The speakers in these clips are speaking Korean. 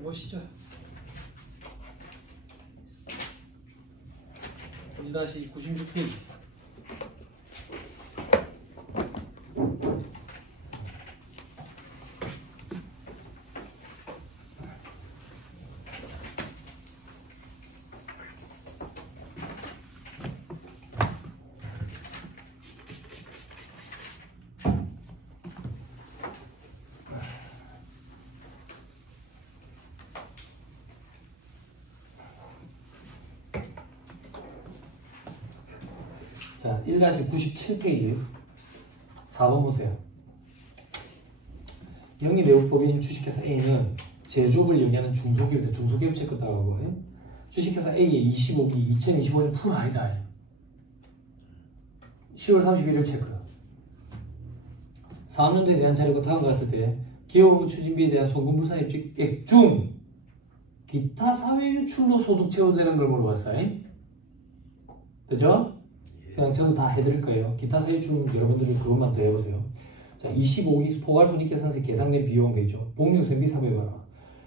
해보시죠. 어디 다시 96페이지. 자, 1-97페이지 4번 보세요. 영리내용법인 주식회사 A는 제조업을 영위하는 중소기업들, 중소기업 체크 따가고 주식회사 A의 25기 2025년 풀 아니다. 10월 31일 체크. 4년도에 대한 자료가 다음과 같을 때 기업 추진비에 대한 송금불산 입증액 중 기타 사회 유출로 소득 채워되는 걸 물어봤어요. 그죠? 그냥 저는 다 해드릴 거예요. 기타 사유출은 여러분들은 그것만 더 해보세요. 자, 25기 포괄손익계산서 계산된 비용 되죠. 복리후생비 400만원.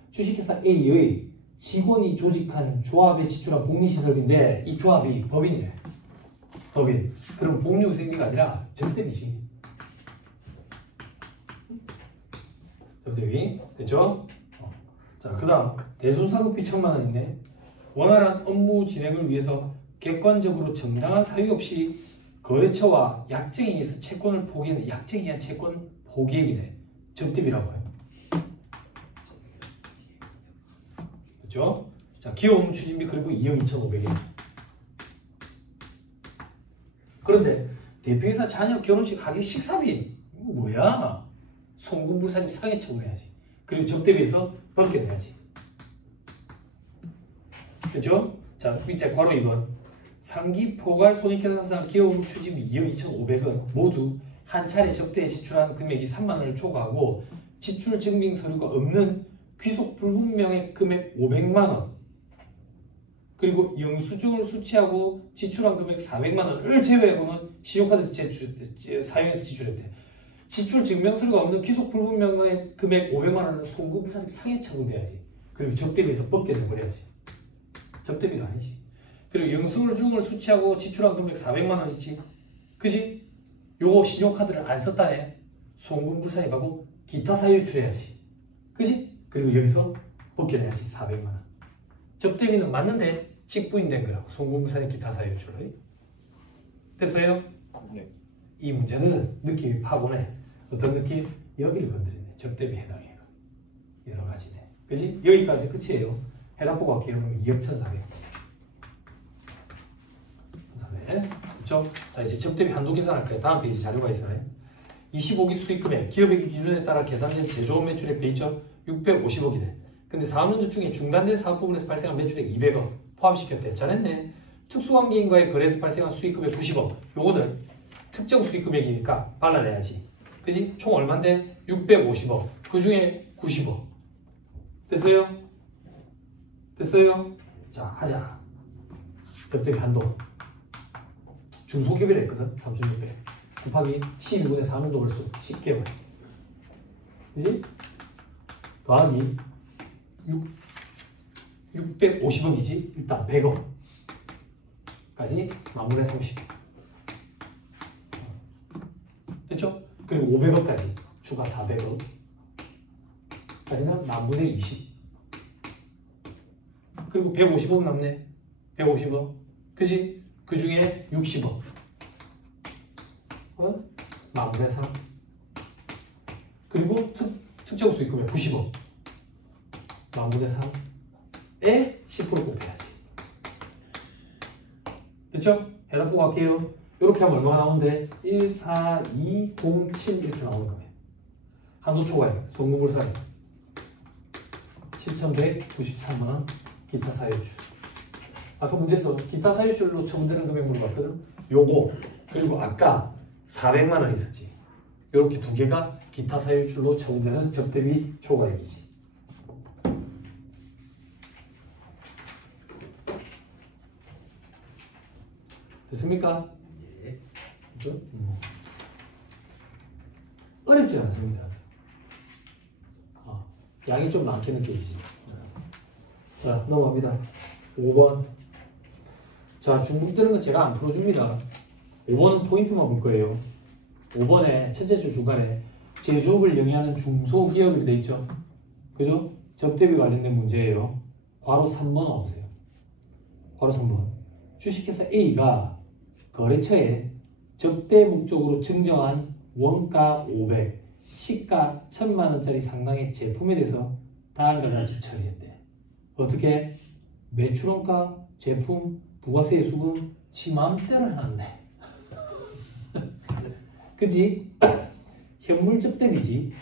주식회사 A의 직원이 조직한 조합에 지출한 복리시설비인데 이 조합이 법인이래. 법인. 그럼 복리후생비가 아니라 적대비지. 적대비. 됐죠? 자, 그 다음 대손사고비 1000만원 있네. 원활한 업무 진행을 위해서 객관적으로 정당한 사유 없이 거래처와 약정에 의해서 채권을 포기하는 약정에 의한 채권 포기액이네. 적대비라고 해요. 그렇죠? 자, 기업 업무 추진비 그리고 2억 2,500원. 그런데 대표이사 자녀 결혼식 가게 식사비 이거 뭐야? 송금불산입 상해 처분해야지. 그리고 적대비에서 벗겨내야지. 그렇죠? 자, 밑에 괄호 2번. 상기 포괄 손익계산상 기업 업무 추진비 2억 2,500원 모두 한 차례 접대에 지출한 금액이 3만원을 초과하고 지출 증빙 서류가 없는 귀속 불분명의 금액 500만원 그리고 영수증을 수취하고 지출한 금액 400만원을 제외하고는 신용카드 사용해서 지출했대. 지출 증명 서류가 없는 귀속 불분명의 금액 500만원을 송금불산입 상해 처분돼야지. 그리고 적대비에서 벗겨내버려야지. 적대비도 아니지. 그리고 영수증을 수취하고 지출한 금액 400만원 있지. 그지? 요거 신용카드를 안 썼다네. 송금불산입하고 기타 사유 유출해야지. 그지? 그리고 여기서 벗겨내야지. 400만원. 적대비는 맞는데 직부인된 거라고. 송금불산입 기타 사유 유출로. 됐어요? 네. 이 문제는 느낌이 파고네. 어떤 느낌? 여기를 건드리네. 적대비 해당해요. 여러 가지네. 그지? 여기까지 끝이에요. 해당 보고 갈게요. 그럼 2억 1,400. 그렇죠? 자, 이제 적대비 한도 계산할 때 다음 페이지 자료가 있어요. 25기 수익금액 기업의 기준에 따라 계산된 제조업 매출액 돼 있죠? 650억이래. 근데 사업연도 중에 중단된 사업 부분에서 발생한 매출액 200억 포함시켰대. 잘했네. 특수관계인과의 거래에서 발생한 수익금액 90억. 요거는 특정 수익금액이니까 발라내야지. 그지? 총 얼만데? 650억. 그 중에 90억. 됐어요? 됐어요? 자, 하자. 적대비 한도. 중소기업이라 했거든. 3,600 곱하기 12분의 4년도 월수 10개월. 그지? 더하기 650억이지. 일단 100억까지 만분의 30. 됐죠? 그리고 500억까지 추가 400억까지는 만분의 20. 그리고 150억 남네. 150억. 그지? 그 중에 60억. 만분의 3. 그리고 특정 수익금액 90억. 만분의 3에 10% 곱해야지. 됐죠? 해답 보고 갈게요. 이렇게 하면 얼마가 나오는데? 14207 이렇게 나오는 거예요. 한도 초과액, 송금불산액 7,193만원 기타 사유출. 아까 문제에서 기타 사유출로 처분되는 금액 물어봤거든? 요거 그리고 아까 400만원 있었지. 요렇게 두 개가 기타 사유출로 처분되는 적대비 초과액이지. 됐습니까? 예. 그렇죠? 어렵지 않습니다. 양이 좀 많게 느껴지지. 자, 넘어갑니다. 5번. 자, 중복되는 거 제가 안 풀어줍니다. 5번은 포인트만 볼 거예요. 5번에 첫째 줄 중간에 제조업을 영위하는 중소기업이 돼 있죠. 그죠? 접대비 관련된 문제예요. 괄호 3번 와보세요. 괄호 3번. 주식회사 A가 거래처에 접대 목적으로 증정한 원가 500, 시가 1000만 원짜리 상당의 제품에 대해서 다음과 같이 처리했대. 어떻게? 매출원가, 제품, 부가세 예수금 지 마음대로 해놨네. 그지? 현물 접대비지.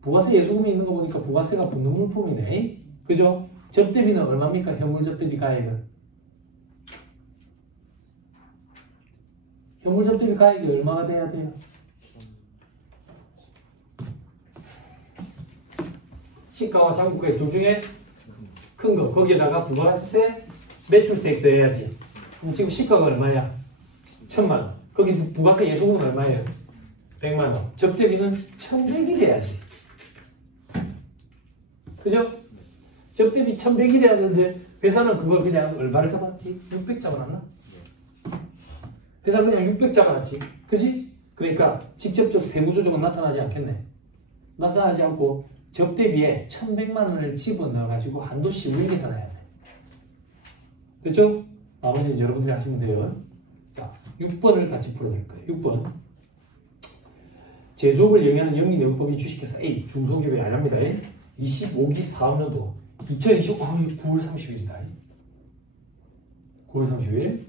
부가세 예수금이 있는 거 보니까 부가세가 붙는 물품이네. 그죠? 접대비는 얼마입니까? 현물 접대비 가액은. 현물 접대비 가액이 얼마가 돼야 돼요? 시가와 장부가액 둘 중에 큰 거. 거기에다가 부가세, 매출세액 더해야지. 그럼 지금 시가가 얼마야? 1000만 원. 거기서 부가세 예수금은 얼마예요? 100만 원. 접대비는 1100이 돼야지. 그죠? 접대비 1100이 돼야 되는데 회사는 그걸 그냥 얼마를 잡았지? 600 잡아놨나? 회사는 그냥 600 잡아놨지. 그지? 그러니까 직접적 세무조정은 나타나지 않겠네. 나타나지 않고 접대비에 1100만 원을 집어넣어가지고 한도 시물 계산해야 돼. 됐죠? 나머지는 여러분들이 하시면 돼요. 자, 6번을 같이 풀어낼 거예요. 6번. 제조업을 영위하는 영리내용법인 주식회사 A 중소기업의 알랍니다. 25기 4학년도 2025 9월 30일이다. 9월 30일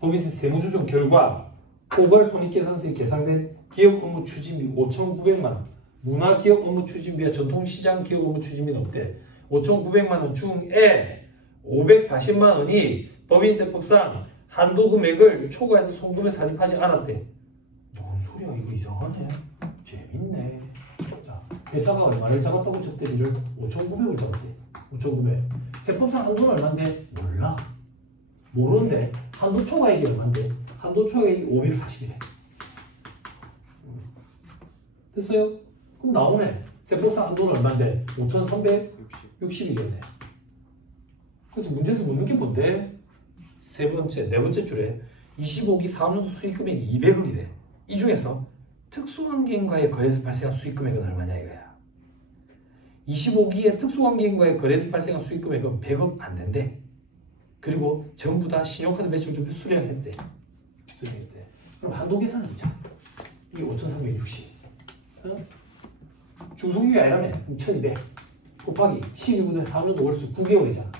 법인세 세무조정 결과 포괄손익계산서에 계상된 기업 업무 추진비 5,900만 원, 문화기업 업무 추진비와 전통시장 기업 업무 추진비는 없대. 5,900만 원 중에 540만 원이 법인세법상 한도 금액을 초과해서 송금에 산입하지 않았대. 뭔 소리야, 이거 이상하네. 재밌네. 자, 회사가 얼마를 잡았다고 접대비를 5,900을 잡았대. 5,900. 세법상 한도는 얼마인데? 몰라. 모르는데 한도 초과액이 얼마인데? 한도 초과액이 540이래. 됐어요? 그럼 나오네. 세법상 한도는 얼마인데? 5,360이겠네. 그래서 문제에서 묻는 게 뭔데? 세 번째, 네 번째 줄에 25기 사업연수 수익금액이 200억이래. 이 중에서 특수관계인과의 거래에서 발생한 수익금액은 얼마냐 이거야. 25기의 특수관계인과의 거래에서 발생한 수익금액은 100억 안 된대. 그리고 전부 다 신용카드 매출점표 수령했대. 수령했대. 그럼 한도 계산해보자. 이게 5,360. 중소기업이 아니라며. 그럼 1,200. 곱하기 12분의 4년도 월수 9개월이잖아.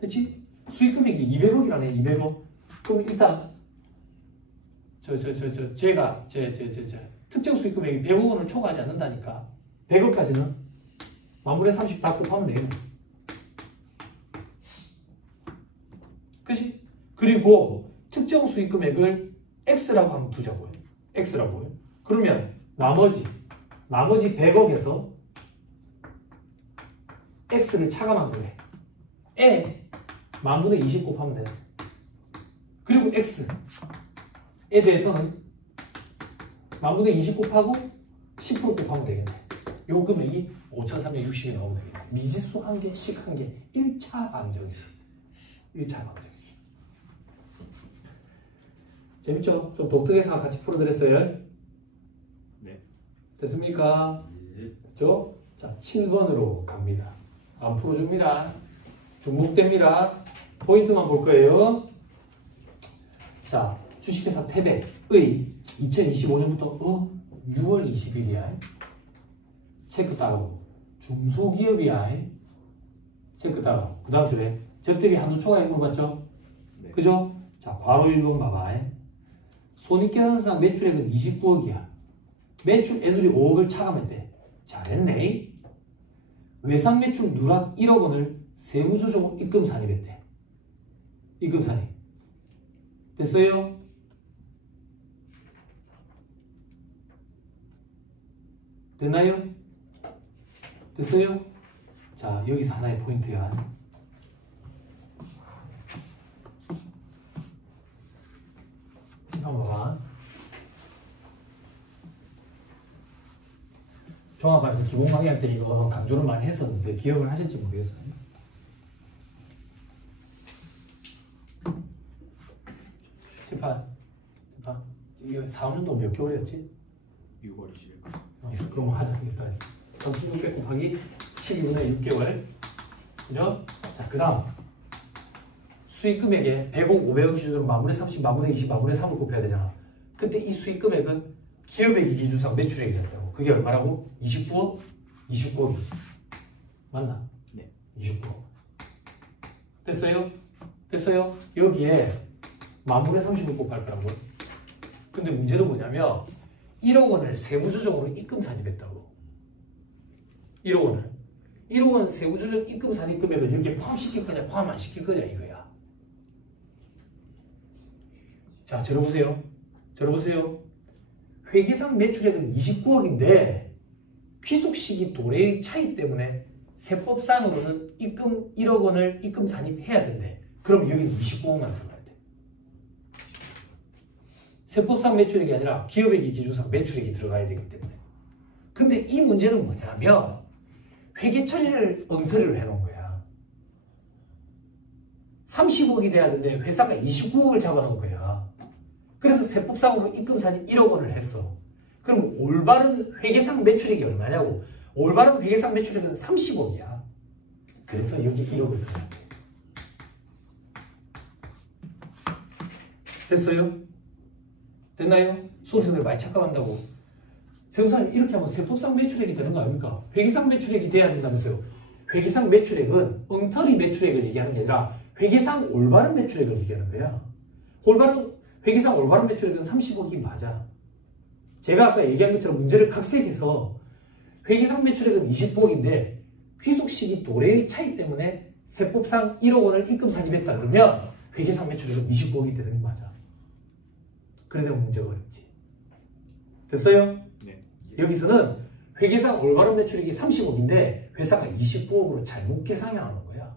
됐지? 수익금액이 200억이라네. 200억. 그럼 일단 제가 특정 수익금액이 100억 원을 초과하지 않는다니까 100억까지는 만분의 30 다 곱하면 되겠네. 그치? 그리고 특정 수익금액을 X라고 하면 두자고요. X라고요. 그러면 나머지 100억에서 X를 차감한 거래. 에 만분의 20 곱하면 돼. 그리고 X에 대해서는 만분의 20 곱하고 10% 곱하면 되겠네. 요 금액이 5,360이 나오면 되겠네. 미지수 한 개, 식 한 개, 1차 방정식. 1차 방정식. 재밌죠? 좀 독특해서 같이 풀어드렸어요. 네. 됐습니까? 네. 됐죠? 자, 7번으로 갑니다. 안 풀어줍니다. 중복됩니다. 포인트만 볼 거예요. 자, 주식회사 태백의 2025년부터 6월 20일이야. 체크 따로. 중소기업이야. 체크 따로. 그 다음 줄에 접대비 한도 초과액 물어봤죠? 네. 그죠? 자, 괄호 1번 봐봐. 손익계산상 매출액은 29억이야. 매출 애누리 5억을 차감했대. 잘했네. 외상 매출 누락 1억 원을 세무조정 입금 산입했대. 입금 산입. 됐어요? 됐나요? 됐어요? 자, 여기서 하나의 포인트야. 한번 봐봐. 종합반에서 기본 강의할 때 이거 강조를 많이 했었는데 기억을 하실지 모르겠어요. 심판. 이거 4학년도 몇 개월이었지? 6월 20일. 그럼 하자. 일단 1600 곱하기 12분의 6개월. 그죠? 자, 그 다음 수익 금액에 100억, 500억 기준으로 마무리 30, 마무리 20, 마무리 3을 곱해야 되잖아. 그때 이 수익 금액은 기업의 기준상 매출액이 된다고. 그게 얼마라고? 29억? 29억이지. 맞나? 네. 29억. 됐어요? 됐어요? 여기에 마무리 30을 곱할 거라고. 근데 문제는 뭐냐면 1억 원을 세부조정으로 입금 산입했다고. 1억 원을. 1억 원 세부조정 입금 산입 금액을 여기에 포함시킬 거냐 포함 안 시킬 거냐 이거야. 자, 들어보세요. 들어보세요. 회계상 매출액은 29억인데 귀속 시기 도래의 차이 때문에 세법상으로는 입금 1억 원을 입금 산입해야 된대. 그럼 여기는 29억만 들어가야 돼. 세법상 매출액이 아니라 기업액이 기준상 매출액이 들어가야 되기 때문에. 근데 이 문제는 뭐냐면 회계 처리를 엉터리로 해놓은 거야. 30억이 돼야 되는데 회사가 29억을 잡아놓은 거야. 그래서 세법상으로 입금 산입 1억 원을 했어. 그럼 올바른 회계상 매출액이 얼마냐고. 올바른 회계상 매출액은 30억이야. 그래서 여기 1억을 들어야 돼. 됐어요? 됐나요? 수험생들 많이 착각한다고. 세우사님 이렇게 하면 세법상 매출액이 되는 거 아닙니까? 회계상 매출액이 돼야 된다면서요. 회계상 매출액은 엉터리 매출액을 얘기하는 게 아니라 회계상 올바른 매출액을 얘기하는 거야. 회계상 올바른 매출액은 30억이 맞아. 제가 아까 얘기한 것처럼 문제를 각색해서 회계상 매출액은 29억인데 귀속 시기 도래의 차이 때문에 세법상 1억 원을 입금 산입했다 그러면 회계상 매출액은 29억이 되는 게 맞아. 그래서 문제가 어렵지. 됐어요? 네. 여기서는 회계상 올바른 매출액이 30억인데 회사가 29억으로 잘못 계산하는 거야.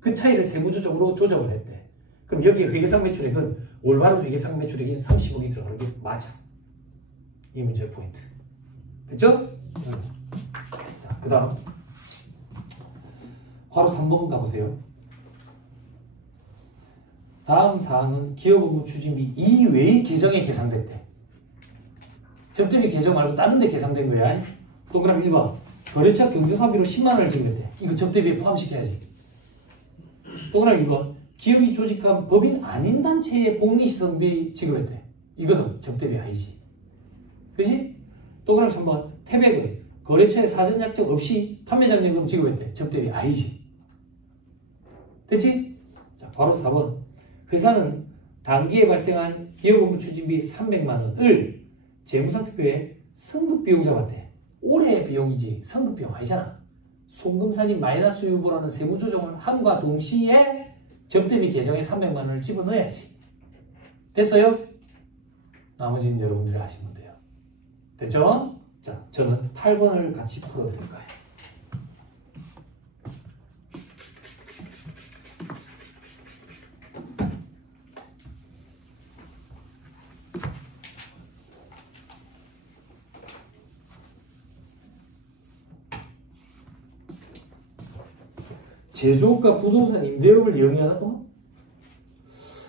그 차이를 세부조적으로 조정을 했대. 그럼 여기에 회계상 매출액은 올바른 회계상 매출액인 30억이 들어가는 게 맞아. 이 문제의 포인트. 됐죠? 자, 그 다음 괄호 3번 가보세요. 다음 사항은 기업 업무 추진비 이외의 계정에 계산됐대. 접대비 계정 말고 다른 데 계산된 거야. 동그라미 1번. 거래처 경조사비로 10만원을 지급했대. 이거 접대비에 포함시켜야지. 동그라미 2번. 기업이 조직한 법인 아닌 단체의 복리시설비 지급했대. 이거는 접대비 아니지. 그지? 동그라미 3번. 태백은 거래처에 사전 약정 없이 판매자금을 지급했대. 접대비 아니지. 됐지? 자, 바로 4번. 회사는 단기에 발생한 기업 업무 추진비 300만원을 재무사특표에 성급비용 잡았대. 올해 비용이지 성급비용 아니잖아. 송금산입 마이너스 유보라는 세부조정을 함과 동시에 접대비 계정에 300만원을 집어넣어야지. 됐어요? 나머지는 여러분들이 하시면 돼요. 됐죠? 자, 저는 8번을 같이 풀어드릴 거예요. 제조업과 부동산 임대업을 영위하는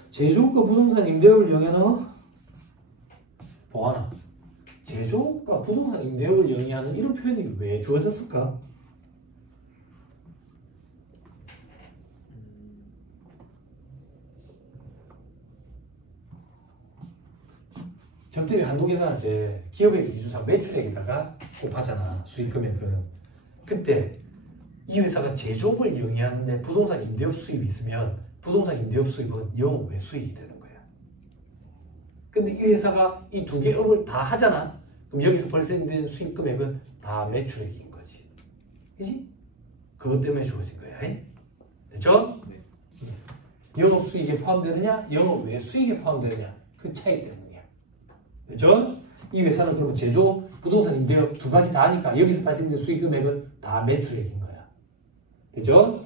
제조업과 부동산 임대업을 영위하는 뭐하나? 제조업과 부동산 임대업을 영위하는 이런 표현이 왜 주어졌을까? 접대비 한도계산할 때 기업의 기준상 매출액에다가 곱하잖아. 수익금액은. 그때 이 회사가 제조업을 영위하는데 부동산 임대업 수입이 있으면 부동산 임대업 수입은 영업외 수익이 되는 거야. 근데 이 회사가 이 두 개 업을 다 하잖아. 그럼 여기서 발생된 수익 금액은 다 매출액인 거지. 그지? 그것 때문에 주어진 거야. 됐죠? 네. 영업 수익에 포함되느냐, 영업외 수익에 포함되느냐, 그 차이 때문이야. 됐죠? 이 회사는 그러면 제조, 부동산 임대업 두 가지 다 하니까 여기서 발생된 수익 금액은 다 매출액인 거야. 그죠?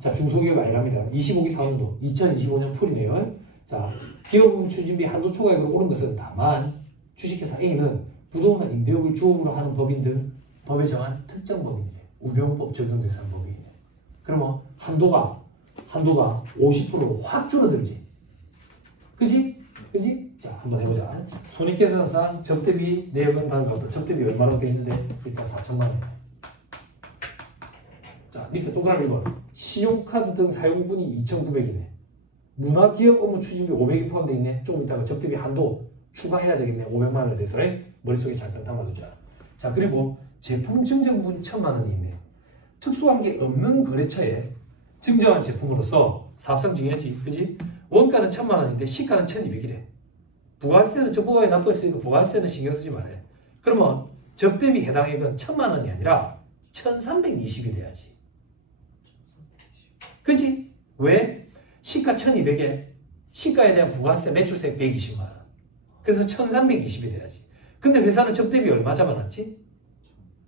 자, 중소기업 아니랍니다. 25기 4년도 2025년 풀이네요. 자, 기업은 추진비 한도 초과액으로 오른 것은 다만 주식회사 A는 부동산 임대업을 주업으로 하는 법인 등 법에 정한 특정 범위이네. 우병우법 적용 대상 범위이네. 그러면 한도가 50%로 확 줄어들지. 그지? 자, 한번 해보자. 손익계산상 접대비 내역은 다음과 같다. 접대비 얼마나 돼 있는데 일단 4천만 원. 자, 밑에 동그라미 1번. 신용카드 등 사용분이 2,900이네. 문화기업 업무 추진비 500이 포함되어 있네. 조금 이따가 접대비 한도 추가해야 되겠네. 500만 원에 대해서 머릿속에 잠깐 담아두자. 자, 그리고 제품 증정분 1,000만 원이 있네. 특수관계 없는 거래처에 증정한 제품으로서 사업상 증여지, 그지? 원가는 1,000만 원인데 시가는 1,200이래. 부가세는 정부가 납부했으니까 부가세는 신경 쓰지 말아요. 그러면 접대비 해당액은 1,000만 원이 아니라 1,320이 돼야지. 그지? 왜? 시가 1,200에 시가에 대한 부가세 매출세 120만 원. 그래서 1,320이 돼야지. 근데 회사는 접대비 얼마 잡아놨지?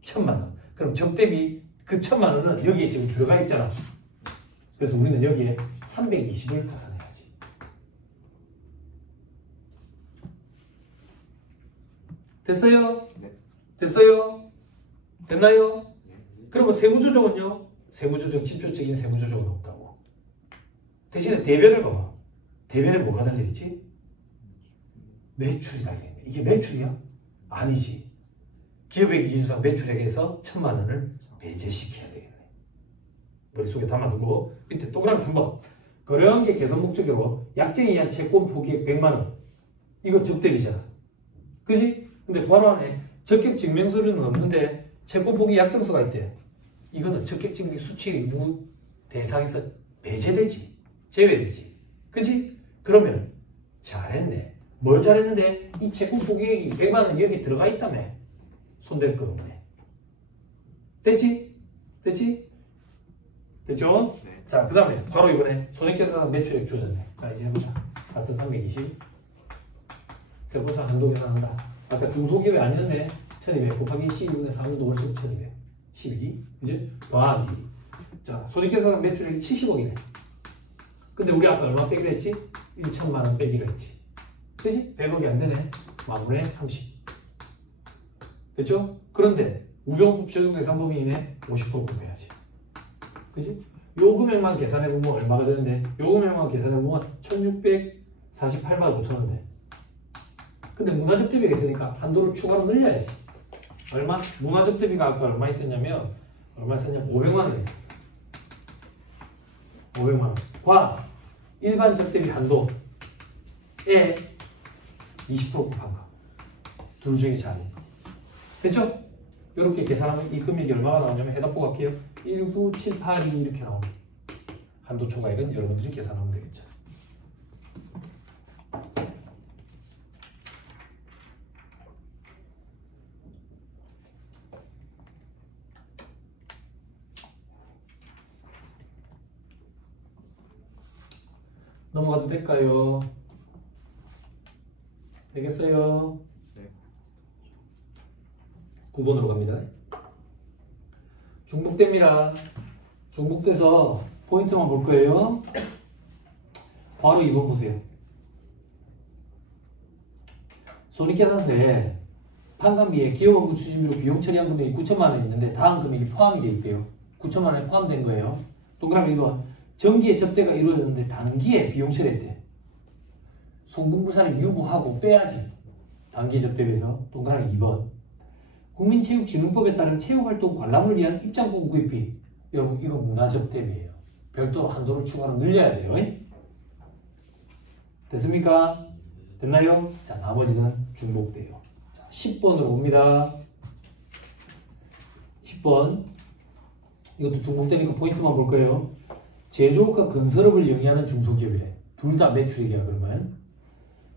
1,000만 원. 그럼 접대비 그 1,000만 원은 여기에 지금 들어가 있잖아. 그래서 우리는 여기에 320을 가산해야지. 됐어요? 네. 됐어요? 됐나요? 그러면 세무조정은요? 세무조정, 지표적인 세무조정은 없다고. 대신에 대변을 봐봐. 대변에 뭐가 달려있지? 매출이 달려있네. 이게 매출이야? 아니지. 기업의 기준상 매출액에서 1,000만 원을 배제시켜야 되겠네. 머릿속에 담아두고 밑에 동그라미 3번. 거래관계 개선 목적으로 약정에 의한 채권 포기액 100만 원. 이거 접대비잖아. 그지? 근데 바로 안에 적격 증명서류는 없는데 채권 포기 약정서가 있대. 이거는 적격 증명 수치 의무 대상에서 배제되지. 제외되지. 그지? 그러면 잘했네. 뭘 잘했는데 이 채권 포기액이 100만 원 여기 들어가 있다며. 손댈 거 없네. 됐지? 됐지? 됐죠? 네. 자, 그 다음에 바로 이번에 손익계산 매출액 주어졌네. 자, 이제 해보자. 4,320. 대보자 한도 계산한다. 아까 중소기업이 아니었네. 1,200 곱하기 12분의 3분의 월수 1,200. 12. 이제 더하기. 자, 손익계산 매출액이 70억이네. 근데 우리 아까 얼마 빼기로 했지? 1,000만 원 빼기로 했지. 그지? 100억이 안 되네. 만분의 30. 됐죠? 그런데 우병우법 적용 대상 범위이네. 50% 곱해야지. 그지? 요 금액만 계산해보면 얼마가 되는데 요 금액만 계산해보면 1,648만 5천 원 돼. 근데 문화접대비가 있으니까 한도를 추가로 늘려야지. 얼마? 문화접대비가 아까 얼마 있었냐면 500만 원 있었어. 500만 원. 과 일반 접대비 한도에 20% 곱한 거. 둘 중에 작은 거. 됐죠? 이렇게 계산하면 이 금액이 얼마가 나오냐면 해답보 갈게요. 19782 이렇게 나옵니다. 한도 초과액은 여러분들이 계산하면 되겠죠. 넘어가도 될까요? 되겠어요? 네. 9번으로 갑니다. 중복됩니다. 중복돼서 포인트만 볼 거예요. 바로 2번 보세요. 손익계산서에 판관비에 기업업무 추진비로 비용 처리한 금액이 9천만 원이 있는데 다음 금액이 포함이 되어 있대요. 9천만 원에 포함된 거예요. 동그라미 1번. 정기에 접대가 이루어졌는데 단기에 비용 처리했대. 송금부산을 유보하고 빼야지. 단기 접대비에서. 동그라미 2번. 국민체육진흥법에 따른 체육활동 관람을 위한 입장권 구입비. 여러분 이거 문화접대비예요. 별도로 한도를 추가로 늘려야 돼요. 됐습니까? 됐나요? 자, 나머지는 중복돼요. 자, 10번으로 옵니다. 10번. 이것도 중복되니까 포인트만 볼 거예요. 제조업과 건설업을 영위하는 중소기업이래. 둘 다 매출액이야. 그러면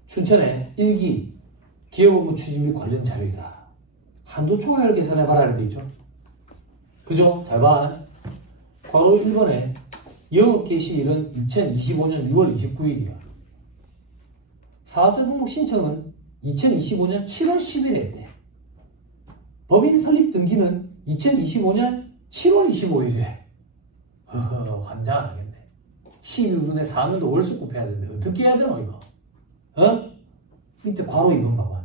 춘천에 1기 기업업무 추진비 관련 자료이다. 한도 초과율 계산해봐라 이렇게 있죠. 그죠? 잘 봐. 괄호 1번에 영업 개시일은 2025년 6월 29일이야. 사업자 등록 신청은 2025년 7월 10일에 했대. 법인 설립 등기는 2025년 7월 25일에. 환장 안 하겠네. 12분의 4년도 월수 곱해야 되는데 어떻게 해야 되노 이거? 어? 밑에 괄호 2번 봐봐.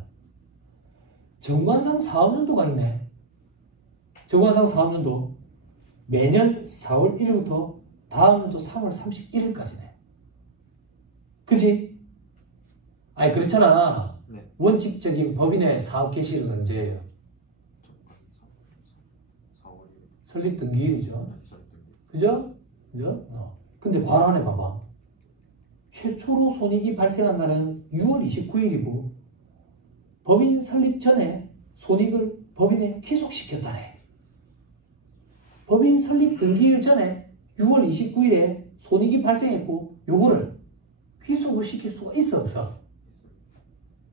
정관상 사업연도가 있네. 정관상 사업연도 매년 4월 1일부터 다음 연도 3월 31일까지네. 그치? 아니 그렇잖아. 네. 원칙적인 법인의 사업 개시일은 언제예요? 4월 1일. 설립 등기일이죠. 설립 등기. 그죠? 그죠? 근데 괄호 안에 봐봐. 최초로 손익이 발생한 날은 6월 29일이고 법인 설립 전에 손익을 법인에 귀속시켰다네. 법인 설립 등기일 전에 6월 29일에 손익이 발생했고 요거를 귀속을 시킬 수가 있어 없어?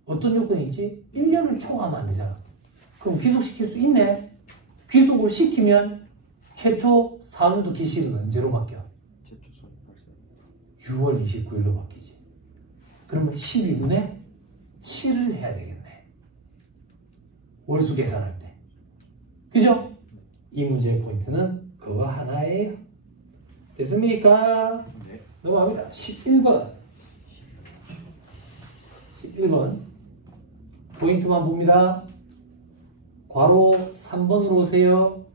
어떤 요건이 있지? 1년을 초과하면 안 되잖아. 그럼 귀속시킬 수 있네? 귀속을 시키면 최초 사업연도 기시일은 언제로 바뀌어? 최초 손익 발생. 6월 29일로 바뀌지. 그러면 12분의 7을 해야 되겠네. 월수 계산할 때. 그죠? 이 문제의 포인트는 그거 하나예요. 됐습니까? 네. 넘어갑니다. 11번. 11번. 포인트만 봅니다. 괄호 3번으로 오세요.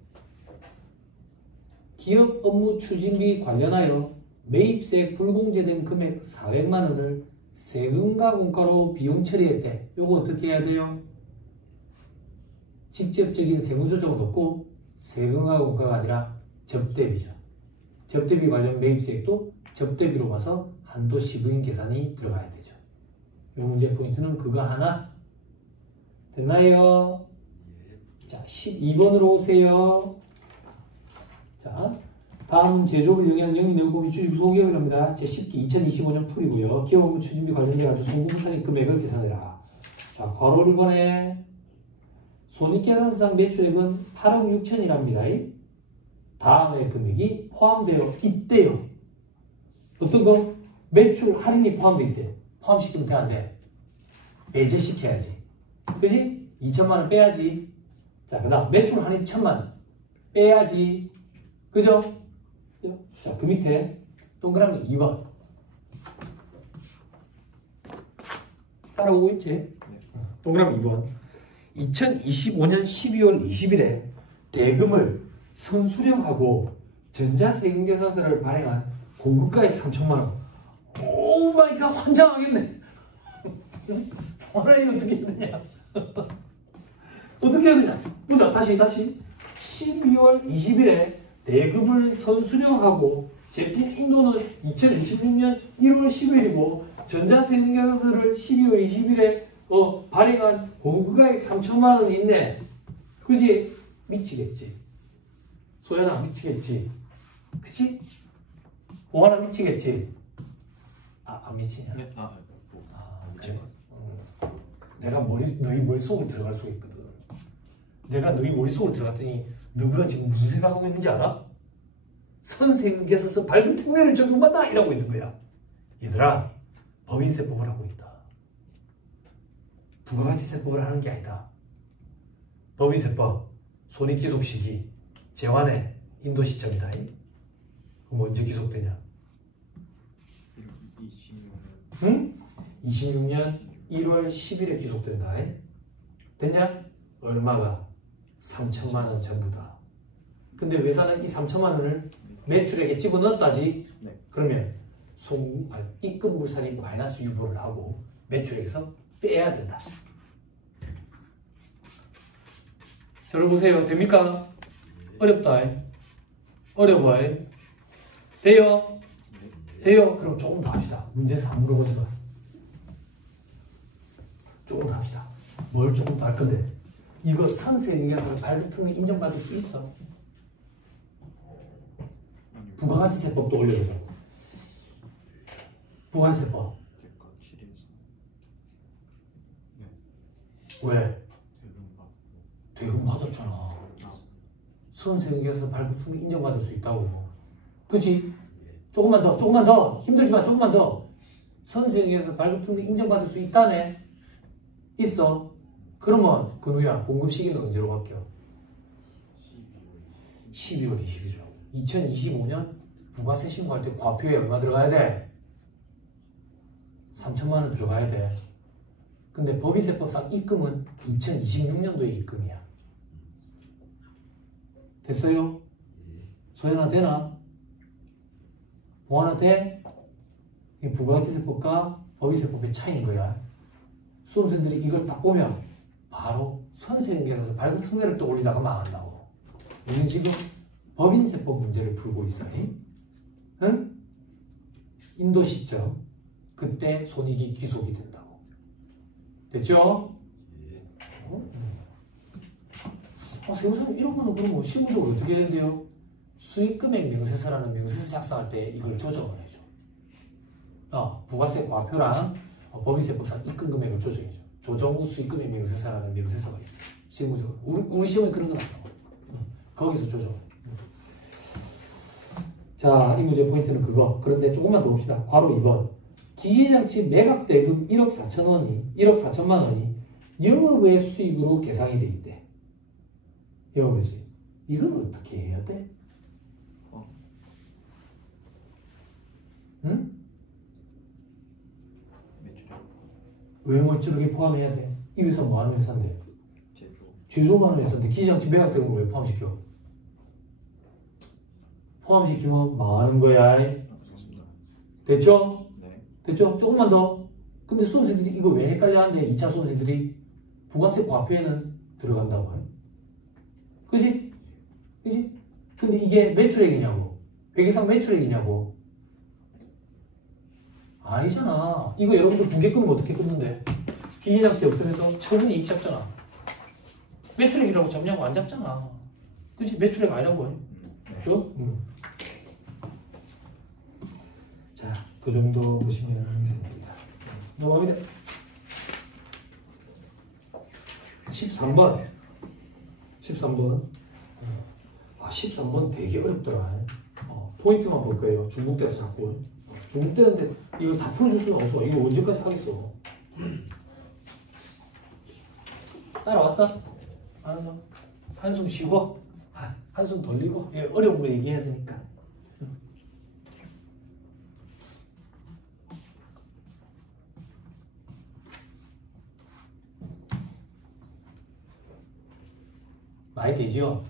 기업 업무 추진비 관련하여 매입세 불공제된 금액 400만 원을 세금과 공과로 비용 처리했대. 요거 어떻게 해야 돼요? 직접적인 세무조정은 없고 세금과 공과가 아니라 접대비죠. 접대비 관련 매입세액도 접대비로 봐서 한도 10인 계산이 들어가야 되죠. 이 문제 포인트는 그거 하나. 됐나요? 자, 12번으로 오세요. 자, 다음은 제조업을 영위하는 영리내용법이 주식 소기업이랍니다. 제10기 2025년 풀이고요. 기업 업무 추진비 관련돼 가지고 송금부산익 금액을 계산해라. 자, 괄호 1번에 손익계산서상 매출액은 8억 6천이랍니다. 다음의 금액이 포함되어 있대요. 어떤 거? 매출 할인이 포함되어 있대. 포함시키면 돼, 안 돼? 배제시켜야지. 그지? 2천만 원 빼야지. 자, 그 다음 매출 할인 1천만 원 빼야지. 그죠? 자, 그 밑에 동그라미 2번. 따라오고 있지? 네. 동그라미 2번. 2025년 12월 20일에 대금을 선수령하고 전자세금계산서를 발행한 공급가액 3천만 원. 오 마이 갓, 환장하겠네. 이거 어떻게 해야 되냐? 어떻게 해야 되냐? 보자, 다시. 12월 20일에 대금을 선수령하고 제품 인도는 2026년 1월 10일이고 전자세금계산서를 12월 20일에 발행한 공급가액 3천만 원이 있네. 그지? 미치겠지. 소연아 미치겠지. 그치? 오하나 미치겠지. 안 미치냐? 네. 그래. 내가 너희 머릿속으로 들어갈 수 있거든. 내가 너희 머릿속으로 들어갔더니 너가 지금 무슨 생각하고 있는지 알아? 선생님께서 밝은 특례를 적용받다 이라고 있는 거야. 얘들아, 법인세법을 하고 있다. 부가가치세법을 하는 게 아니다. 법인세법, 손익기속 시기, 제환의 인도 시점이다. 그럼 언제 기속되냐? 26년. 응? 26년 1월 10일에 기속된다. 됐냐? 얼마가? 3천만 원 전부 다. 근데 회사는 이 3천만 원을 매출액에 집어넣었다지? 네. 그러면 입금 물산이 마이너스 유보를 하고 매출액에서 빼야 된다. 저를 보세요. 됩니까? 어렵다. 어려워요. 돼요? 돼요? 그럼 조금 더 합시다. 문제에서 안 물어보지 마. 조금 더 합시다. 뭘 조금 더 할 건데? 이거 선생님께서 발급특례 인정받을 수 있어? 부가가치세법도 올려보자. 부가세법. 왜? 대금 받았잖아. 선생님께서 발급특례 인정받을 수 있다고. 그치? 조금만 더. 힘들지만 조금만 더. 선생님께서 발급특례 인정받을 수 있다네. 있어. 그러면 근우야, 공급 시기는 언제로 바뀌어? 12월 20일이라고. 2025년 부가세 신고할 때 과표에 얼마 들어가야 돼? 3천만 원 들어가야 돼. 근데 법인세법상 입금은 2026년도에 입금이야. 됐어요? 소연아 되나? 봉하나 돼? 이게 부가가치세법과 법인세법의 차이인 거야. 수험생들이 이걸 딱 보면 바로 선생님께서 발급 특례를 떠올리다가 망한다고. 우리는 지금 법인세법 문제를 풀고 있어요. 응? 인도 시점 그때 손익이 귀속이 된다고. 됐죠? 세무사님 이런 거는 그러면 실무적으로 어떻게 되는데요? 수익금액 명세서라는 명세서 작성할 때 이걸 조정을 해줘. 부가세 과표랑 법인세법상 입금 금액을 조정해줘. 조정 후 수익금액 명세서라는 명세서가 있어. 실무적으로. 우리 시험에 그런 건 안 나와. 거기서 조정. 자, 이 문제 포인트는 그거. 그런데 조금만 더 봅시다. 괄호 2번. 기계장치 매각 대금 1억 4천만 원이 영업외 수익으로 계상이 돼 있대. 영업외 수익. 이건 어떻게 해야 돼? 응? 매출액. 왜 멋지게 포함해야 돼? 이 회사 뭐 하는 회사인데? 제조하는 회사인데 기계장치 매각 대금을 왜 포함시켜? 포함시키면 망하는 거야. 좋습니다. 됐죠? 네. 됐죠? 조금만 더. 근데 수험생들이 이거 왜 헷갈려 하는데 2차 수험생들이 부가세 과표에는 들어간다고 해. 그지? 그지? 근데 이게 매출액이냐고. 회계상 매출액이냐고. 아니잖아. 이거 여러분들 분계금은 어떻게 끊는데? 기계장치 없으면서 처분 이익 잡잖아. 매출액이라고 잡냐고 안 잡잖아. 그지? 매출액 아니라고 해. 그죠? 자, 그 정도 보시면 됩니다. 넘어갑니다. 13번. 13번. 13번 되게 어렵더라. 포인트만 볼 거예요. 중복돼서 자꾸. 중복되는데 이걸 다 풀어줄 수는 없어. 이거 언제까지 하겠어. 따라왔어? 알았어. 한숨 쉬고 한숨 돌리고 어려운 거 얘기해야 되니까. 많이 되지요?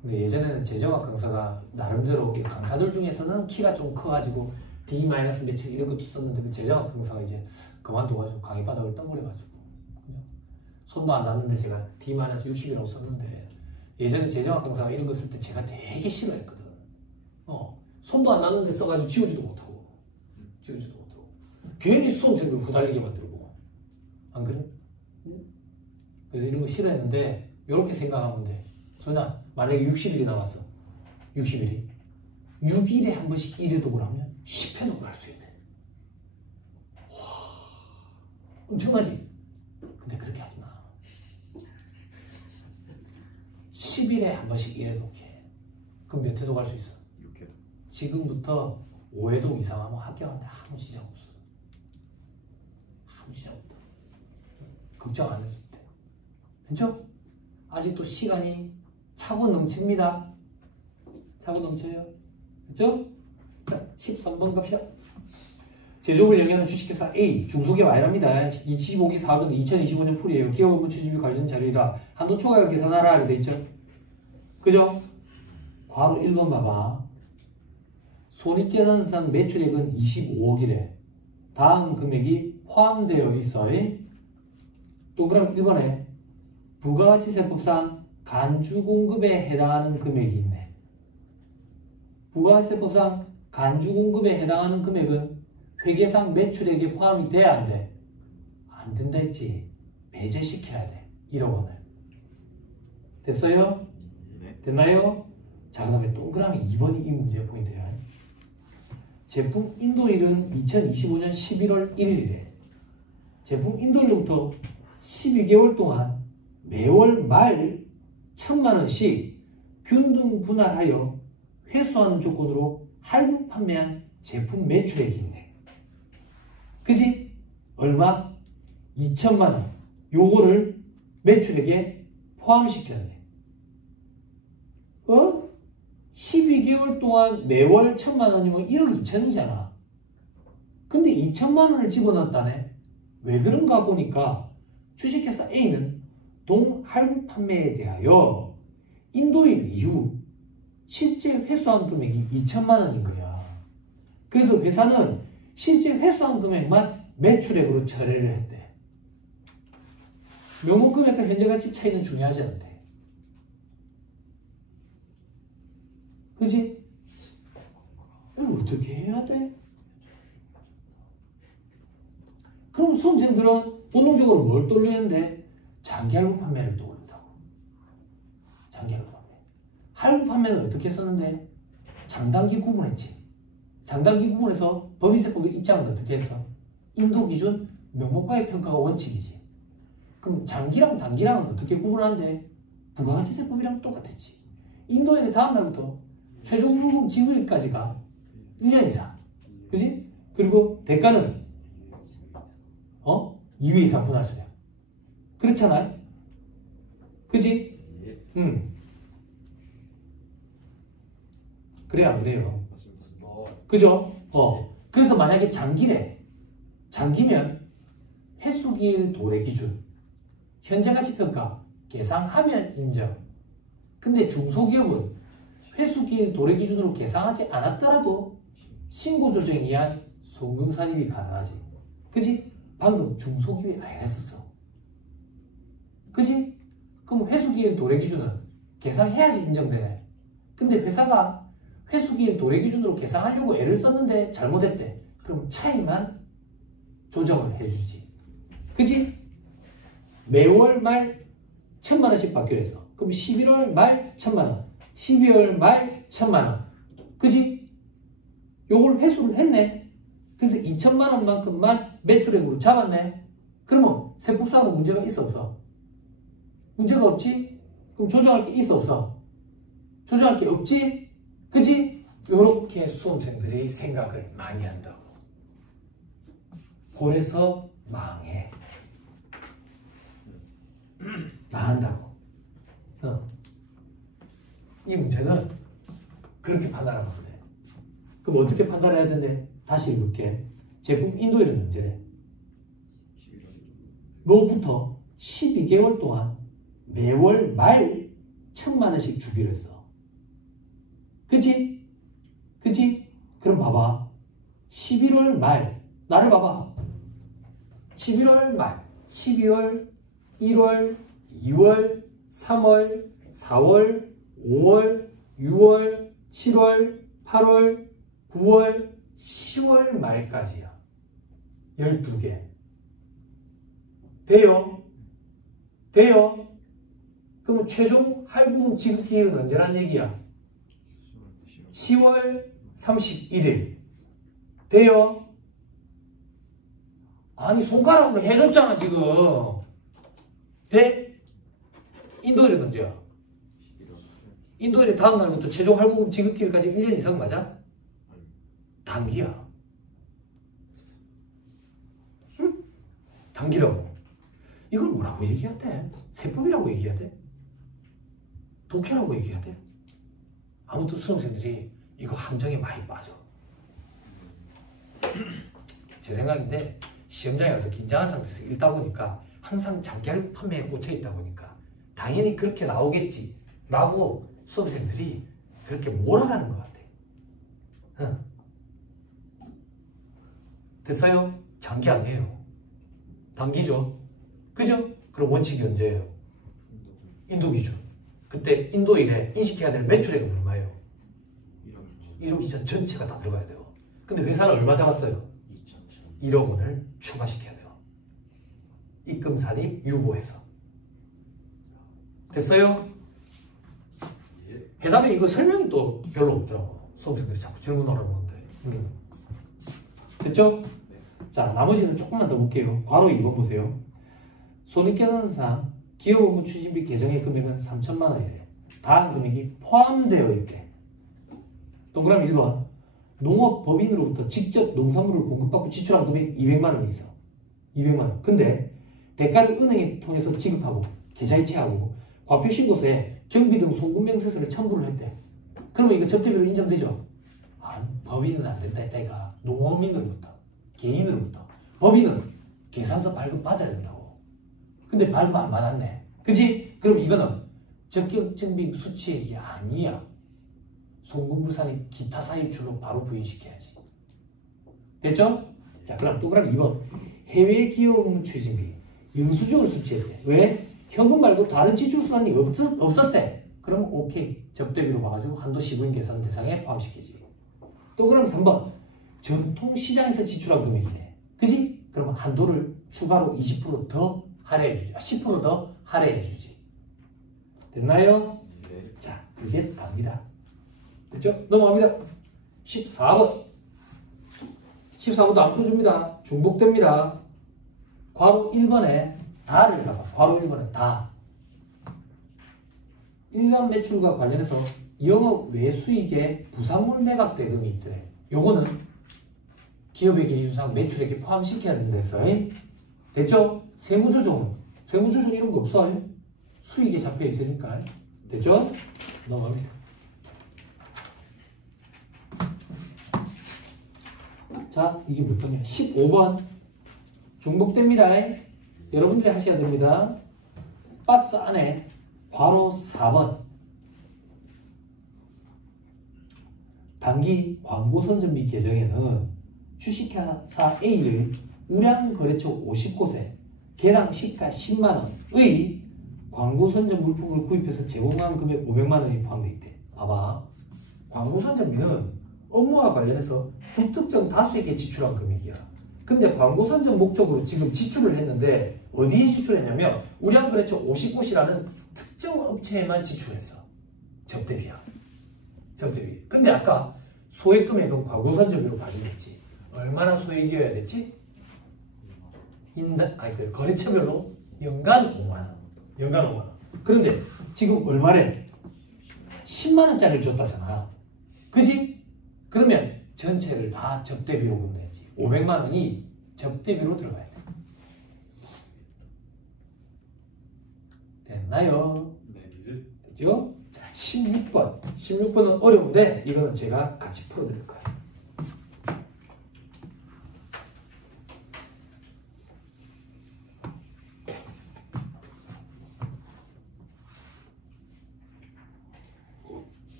근데 예전에는 재정학 강사가 나름대로 강사들 중에서는 키가 좀 커가지고 D- 며칠 이런 것도 썼는데 그 재정학 강사가 이제 그만둬가지고 강의 바닥을 떠버려가지고 그죠? 손도 안 닿는데 제가 D-60이라고 썼는데 예전에 재정학 강사가 이런 거 쓸 때 제가 되게 싫어했거든. 손도 안 닿는데 써가지고 지우지도 못하고 괜히 수험생들 후달리게 만들고 안 그래? 그래서 이런 거 싫어했는데 이렇게 생각하면 돼. 소연아, 만약에 60일이 남았어. 60일이 6일에 한 번씩 1회독을 하면 10회독을 할 수 있네. 와, 엄청나지? 근데 그렇게 하지 마. 10일에 한 번씩 1회독 해. 그럼 몇 회독 할 수 있어? 6회독. 지금부터 5회독 이상 하면 합격하는데 아무 지장 없어. 아무 지장 없다. 걱정 안 해도 돼. 됐죠? 아직도 시간이 차고 넘칩니다. 차고 넘쳐요. 됐죠? 자, 13번 갑시다. 제조업을 영위하는 주식회사 A, 중소기업 아니랍니다. 25기 4번 2025년 풀이에요. 기업 업무 추진비 관련 자료이다. 한도 초과액 계산하라 이렇게 돼 있죠? 그죠? 괄호 1번 봐봐. 손익계산상 매출액은 25억이래. 다음 금액이 포함되어 있어. 동그라미 1번에 부가가치세법상 간주공급에 해당하는 금액이 있네. 부가가치세법상 간주공급에 해당하는 금액은 회계상 매출액에 포함이 돼야 안 돼? 안 된다 했지. 배제시켜야 돼. 1억 원을. 됐어요? 네. 됐나요? 자, 그 다음에 동그라미 2번이 이 문제의 포인트야. 제품 인도일은 2025년 11월 1일이래. 제품 인도일로부터 12개월 동안 매월 말 1,000만 원씩 균등 분할하여 회수하는 조건으로 할부 판매한 제품 매출액이 있네. 그지? 얼마? 2,000만 원. 요거를 매출액에 포함시켰네. 12개월 동안 매월 1,000만 원이면 1억 2천이잖아. 근데 2천만 원을 집어넣었다네. 왜 그런가 보니까 주식회사 A는 동할부 판매에 대하여 인도인 이후 실제 회수한 금액이 2천만 원인 거야. 그래서 회사는 실제 회수한 금액만 매출액으로 처리를 했대. 명목금액과 현재가치 차이는 중요하지 않대. 그치? 이걸 어떻게 해야 돼? 그럼 수험생들은 본능적으로 뭘 떠올리는데? 장기할부 판매를 떠올린다고. 장기할부 판매. 할부 판매는 어떻게 썼는데? 장단기 구분했지. 장단기 구분에서 법인세법의 입장은 어떻게 했어? 인도기준 명목과의 평가가 원칙이지. 그럼 장기랑 단기랑은 어떻게 구분하는데? 부가가치세법이랑 똑같았지. 인도에는 다음 날부터 최종 물금 지급일까지가 1년 이상. 그지? 그리고 대가는 2회 이상 분할수령. 그렇잖아요? 그지? 그래 안 그래요? 맞습니다. 그죠? 그래서 만약에 장기래. 장기면 회수기일 도래 기준 현재가치평가 계상하면 인정. 근데 중소기업은 회수기일 도래 기준으로 계상하지 않았더라도 신고 조정에 의한 송금 산입이 가능하지. 그지? 방금 중소기업이 아예 했었어. 그지? 그럼 회수기일 도래 기준은 계상해야지 인정되네. 근데 회사가 회수기일 도래 기준으로 계상하려고 애를 썼는데 잘못했대. 그럼 차이만 조정을 해주지. 그지? 매월 말 1,000만 원씩 받기로 했어. 그럼 11월 말 1,000만 원, 12월 말 1,000만 원. 그지? 요걸 회수를 했네. 그래서 2천만 원만큼만 매출액으로 잡았네. 그러면 세법상으로 문제가 있어 없어? 문제가 없지? 그럼 조정할 게 있어 없어? 조정할 게 없지? 그지? 요렇게 수험생들이 생각을 많이 한다고. 그래서 망해. 망한다고. 이 문제는 그렇게 판단하면 안 돼. 그럼 어떻게 판단해야 되는데? 다시 읽을게. 제품 인도일은 언제래? 11월. 로부터 12개월 동안 매월 말 1,000만 원씩 주기로 했어. 그치? 그치? 그럼 봐봐. 11월 말, 나를 봐봐. 11월 말, 12월, 1월, 2월, 3월, 4월, 5월, 6월, 7월, 8월, 9월, 10월 말까지야. 12개. 돼요? 돼요? 그러면 최종 할부금 지급 기일은 언제란 얘기야? 10월 31일. 돼요? 아니 손가락으로 해줬잖아 지금. 돼? 인도일은 언제야? 11월. 인도일의 다음 날부터 최종 할부금 지급 기일까지 1년 이상 맞아? 단기야. 응? 단기라고. 이걸 뭐라고 얘기해야 돼? 세법이라고 얘기해야 돼? 독해라고 얘기해야 돼? 아무튼 수험생들이 이거 함정에 많이 빠져. 제 생각인데 시험장에 가서 긴장한 상태에서 읽다 보니까 항상 장기할부 판매에 꽂혀 있다 보니까 당연히 그렇게 나오겠지 라고 수험생들이 그렇게 몰아가는 것 같아. 응. 됐어요? 장기 아니에요. 단기죠. 그죠? 그럼 원칙이 언제예요? 인도 기준. 그때 인도일에 인식해야 될 매출액은 얼마예요? 1억 2천 전체가 다 들어가야 돼요. 근데 회사는 얼마 잡았어요? 1억 원을 추가시켜야 돼요. 입금 산입 유보해서. 됐어요? 회담에 이거 설명이 또 별로 없더라고. 수험생들이 자꾸 질문하러 오는데. 됐죠? 자, 나머지는 조금만 더 볼게요. 괄호 2번 보세요. 손익계산상 기업 업무 추진비 계정의 금액은 3천만 원이래. 다음 금액이 포함되어 있대. 동그라미 1번. 농업법인으로부터 직접 농산물을 공급받고 지출한 금액 200만 원이 있어. 200만 원. 근데 대가를 은행에 통해서 지급하고 계좌이체하고 과표신고서에 경비 등 송금명세서를 첨부를 했대. 그러면 이거 접대비로 인정되죠? 아니, 법인은 안 된다 했다니까. 농업인으로부터, 개인으로부터. 법인은 계산서 발급 받아야 된다고. 근데 발급 안 받았네. 그치? 그럼 이거는 적격증빙 수치액이 아니야. 송금부산이 기타 사유출로 바로 부인시켜야지. 됐죠? 자, 그럼 동그라미 2번. 해외 기업 업무 추진비 영수증을 수치했대. 왜? 현금 말고 다른 지출 수단이 없었대. 그럼 오케이. 접대비로 봐가지고 한도 15인 계산 대상에 포함시키지. 또 그럼 3번. 전통시장에서 지출한 금액이네. 그지? 그러면 한도를 추가로 20% 더 할애해주지. 10% 더 할애해주지. 됐나요? 네. 자, 그게 답니다. 됐죠? 넘어갑니다. 14번. 14번도 안 풀어줍니다. 중복됩니다. 괄호 1번에 다를 가봐. 괄호 1번에 다. 일간 매출과 관련해서 영업 외수익에 부산물 매각 대금이 있더래. 요거는 기업의 기준상 매출액에 포함시켜야 된다했어. 됐죠? 세무조정 이런 거 없어. 수익에 잡혀 있으니까. 됐죠? 넘어갑니다. 자, 이게 몇 번이야? 15번. 중복됩니다. 여러분들이 하셔야 됩니다. 박스 안에 괄호 4번. 단기 광고 선전비 계정에는 주식회사 A를 우량거래처 50곳에 개당 시가 10만원의 광고 선전 물품을 구입해서 제공한 금액 500만원이 포함되어 있대. 봐봐. 광고 선전비는 업무와 관련해서 불특정 다수에게 지출한 금액이야. 근데 광고 선전 목적으로 지금 지출을 했는데 어디에 지출했냐면 우량거래처 50곳이라는 특정 업체에만 지출했어. 접대비야. 접대비. 근데 아까 소액 금액은 광고 선전비로 가져냈지. 얼마나 소액이어야 됐지? 그 거래처별로 연간 5만원. 연간 5만원. 그런데 지금 얼마래? 10만원짜리를 줬다잖아. 그지? 그러면 전체를 다 접대비로 분배했지. 500만원이 접대비로 들어가야 돼. 됐나요? 네. 됐죠? 자, 16번. 16번은 어려운데 이거는 제가 같이 풀어드릴 거예요.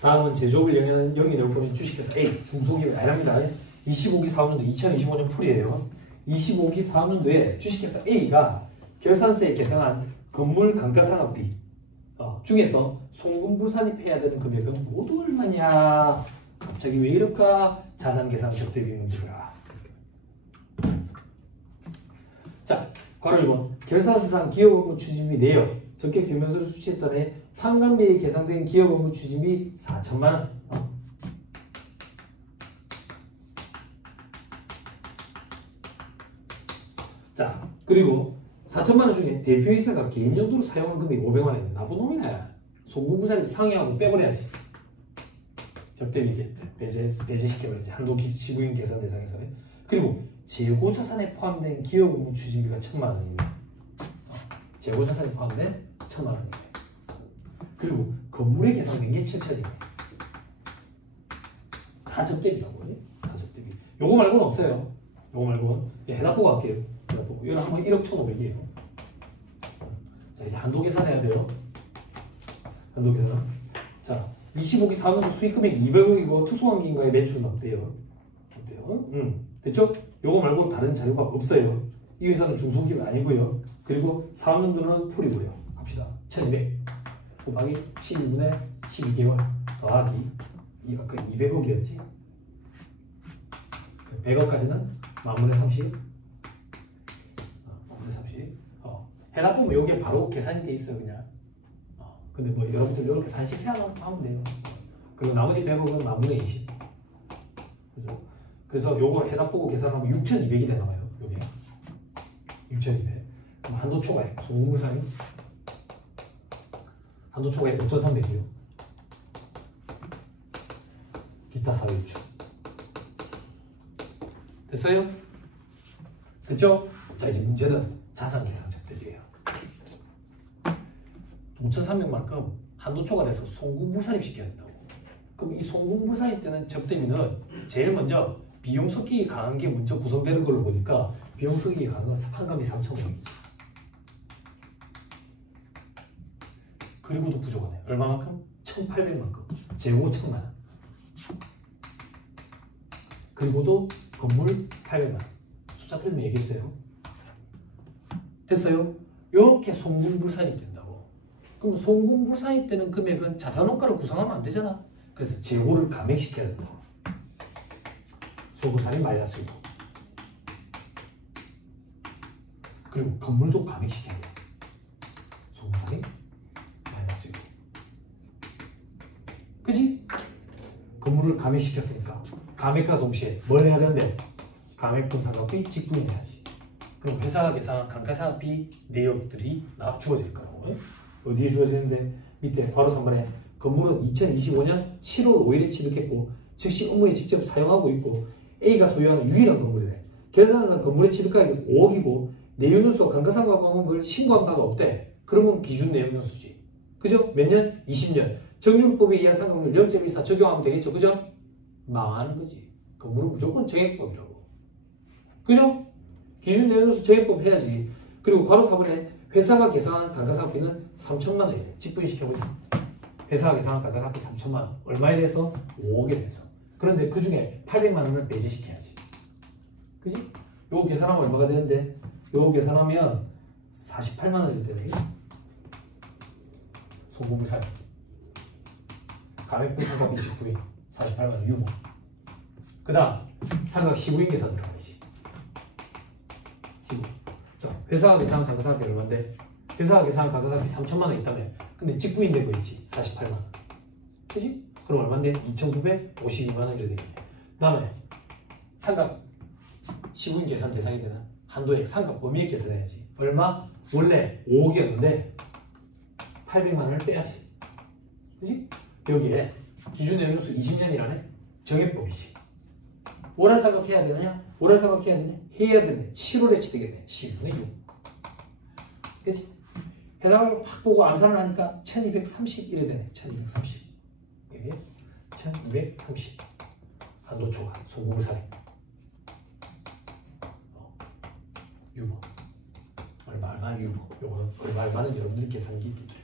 다음은 제조업을 영위하는 영리 내용법인 주식회사 A 중소기업 아니랍니다. 25기 사업년도 2025년 풀이에요. 25기 사업년도에 주식회사 A가 결산서에 계산한 건물 감가상각비 중에서 송금불산입해야 되는 금액은 모두 얼마냐? 갑자기 왜 이럴까? 자산계산 접대비 문제가. 자, 괄호 1번 결산서상 기업 업무 추진비 내역 적격 증명서를 수취했던 해 판관비에 계산된 기업 업무 추진비 4천만원. 자, 그리고 4천만원 중에 대표이사가 개인 용도로 사용한 금액이 500만원. 나쁜 놈이네. 송금부산이 상회하고 빼버려야지. 접대비 배제시켜버려야지. 한도 15인 계산 대상에서. 그리고 재고자산에 포함된 기업 업무 추진비가 1,000만원입니다. 재고자산에 포함된 1,000만원입니다. 그리고 건물에 계산된 게 7천이에요. 다 접대비라고 해요. 다 접대비. 요거 말고는 없어요. 요거 말고는. 해답보고 할게요. 해답보고. 이건 한번 1억 1,500이에요. 자, 이제 한도 계산해야 돼요. 한도 계산. 자, 25기 4년도 수익금액 200억이고 특수환경과의 매출은 없대요. 어때요? 됐죠? 요거 말고 다른 자료가 없어요. 이 회사는 중소기업 아니고요. 그리고 4년도는 풀이고요. 합시다. 1200 곱하기 12분의 12개월 더하기 아까 200억이었지? 100억까지는 만분의 30 만분의 30 해답 보면 여기에 바로 계산이 돼 있어요. 그냥 근데 뭐 여러분들 이렇게 산식 생각하면 돼요. 그리고 나머지 100억은 만분의 20 그죠? 그래서 요거 해답 보고 계산하면 6,200이 되나봐요. 요게 6,200 그럼 한도 초과액 송금부산이 한도 초과액 5,300이요. 기타 사유출 됐어요? 됐죠? 자, 이제 문제는 자산계산 접대비예요. 5,300만큼 한도 초과돼서 송금부산입 시켜야 된다고. 그럼 이 송금부산입 때는 접대비는 제일 먼저 비용 섞이기 강한 게 먼저 구성되는 걸로 보니까 비용 섞이기 강한 건 판관비 3,500이지. 그리고도 부족하네. 얼마만큼? 1,800만큼. 재고 1,000만 원. 그리고도 건물 800만 원. 숫자 틀리면 얘기해주세요. 됐어요? 이렇게 송금불산입 된다고. 그럼 송금불산입 되는 금액은 자산원가를 구성하면 안 되잖아. 그래서 재고를 감액시켜야 된다. 소부산이 마이너스이고 그리고 건물도 감액시켜야 돼. 소부산이 마이너스이고 그지? 건물을 감액시켰으니까 감액과 동시에 뭘 해야 되는데 감액분산가비 직분해야지. 그럼 회사가 계산한 감가상각비 내역들이 주어질 거라고. 어디에 주어지는데 밑에 괄호 3번에 건물은 2025년 7월 5일에 취득했고 즉시 업무에 직접 사용하고 있고 A가 소유하는 유일한 건물이래. 계산상 건물의 취득가액은 5억이고 내연료수와 감가상각비를 신고한 바가 없대. 그러면 기준 내연료수지. 그죠? 몇 년? 20년. 정률법에 의한 상각률 0.14 적용하면 되겠죠. 그죠? 망하는 거지. 건물은 무조건 정액법이라고. 그죠? 기준 내연료수 정액법 해야지. 그리고 괄호 4번에 회사가 계산한 감가상각비는 3천만 원이래. 직분시켜보자. 회사가 계산한 감가상각비 3천만 원. 얼마에 대해서? 5억에 대해서. 그런데 그 중에 800만 원을 배제시켜야지. 그지? 요거 계산하면 얼마가 되는데? 요거 계산하면 48만 원이 되네. 소금물살. 감액분산가비 직분이 48만 원 유무. 그 다음 상각 15인 계산 들어가야지. 15. 자, 회사가 계산한 감가상각비 얼마인데? 회사가 계산한 감가상각비 3천만 원 있다며. 근데 직분이 된 거 있지. 48만 원. 그지? 그럼 얼마인데? 2,952만 원 이래 되겠네. 그 다음에 상각 15인 계산 대상이 되는 한도액 상각 범위액 계산해야지. 얼마? 원래 5억이었는데 800만 원을 빼야지. 그지? 여기에 기준 내연료수 20년이라네. 정액법이지. 월할 상각 해야 되느냐? 월할 상각 해야 되냐? 해야 되네. 7월에 취득했네. 10분의 6. 그치? 해당을 확 보고 암산을 하니까 1230 이래 되네. 1230. 이게 1230. 한도 초과. 송금을 살인. 유보. 얼마 유보. 요거는 얼마는 여러분들이 계산기 두드려.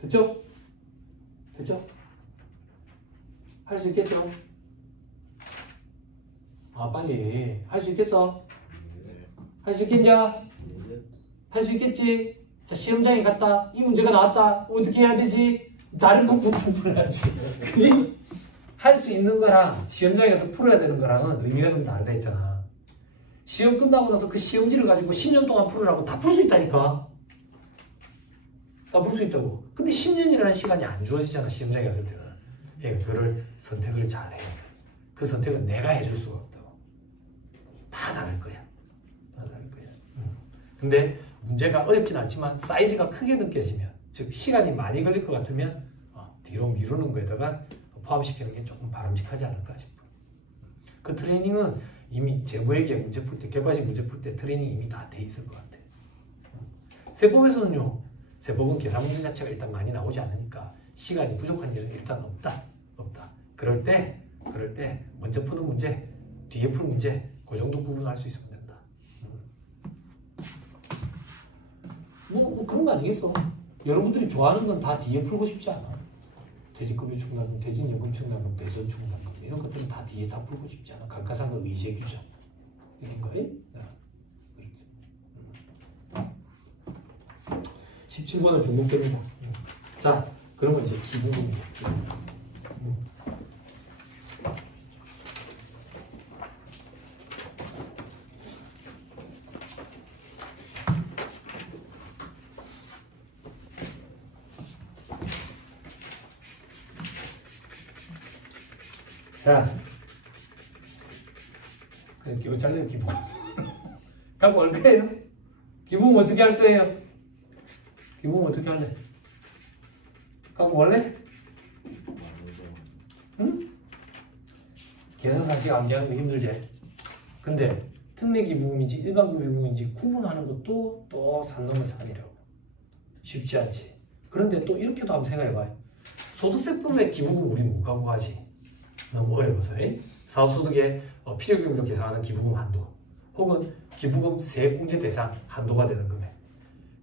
됐죠? 됐죠? 할 수 있겠죠? 아, 빨리. 할 수 있겠어? 할 수 있겠냐? 할 수 있겠지? 자, 시험장에 갔다. 이 문제가 나왔다. 어떻게 해야 되지? 다른 것부터 풀어야지. 그지? 할 수 있는 거랑 시험장에서 풀어야 되는 거랑은 의미가 좀 다르다 했잖아. 시험 끝나고 나서 그 시험지를 가지고 10년 동안 풀으라고 다 풀 수 있다니까. 다 풀 수 있다고. 근데 10년이라는 시간이 안 주어지잖아. 시험장에 갔을 때는. 예, 그거를 선택을 잘 해. 그 선택은 내가 해줄 수가 없다고. 다 다를 거야. 다 다를 거야. 근데 문제가 어렵진 않지만 사이즈가 크게 느껴지면, 즉 시간이 많이 걸릴 것 같으면 뒤로 미루는 거에다가 포함시키는 게 조금 바람직하지 않을까 싶어. 그 트레이닝은 이미 재무회계 문제 풀 때, 객관식 문제 풀 때 트레이닝이 이미 다 돼 있을 것 같아. 세법에서는요, 세법은 계산 문제 자체가 일단 많이 나오지 않으니까 시간이 부족한 일은 일단 없다. 그럴 때 먼저 푸는 문제, 뒤에 풀 문제, 그 정도 구분할 수 있으면 된다. 뭐 그런 거 아니겠어? 여러분들이 좋아하는 건 다 뒤에 풀고 싶지 않아. 퇴직급여 충당금, 퇴직연금 충당금, 대손 충당금 이런 것들은 다 뒤에 다 풀고 싶지 않아. 감가상각 의제 규정 이런 거에. 그렇지. 17번은 중복됩니다. 자, 그러면 이제 기부금입니다. 자, 이거 잘라요. 기부금 갖고 올 거예요? 기부금 어떻게 할 거예요? 기부금 어떻게 할래? 갖고 올래? 응? 계산사실 암기하는 거 힘들지? 근데 특례 기부금인지 일반 기부금인지 구분하는 것도 또 산 넘은 산이라고. 쉽지 않지. 그런데 또 이렇게도 한번 생각해봐요. 소득세법에 기부금 우리 못 갖고 가지. 너무 어려워서. 사업소득의 필요금으로 계산하는 기부금 한도, 혹은 기부금 세액공제 대상 한도가 되는 금액,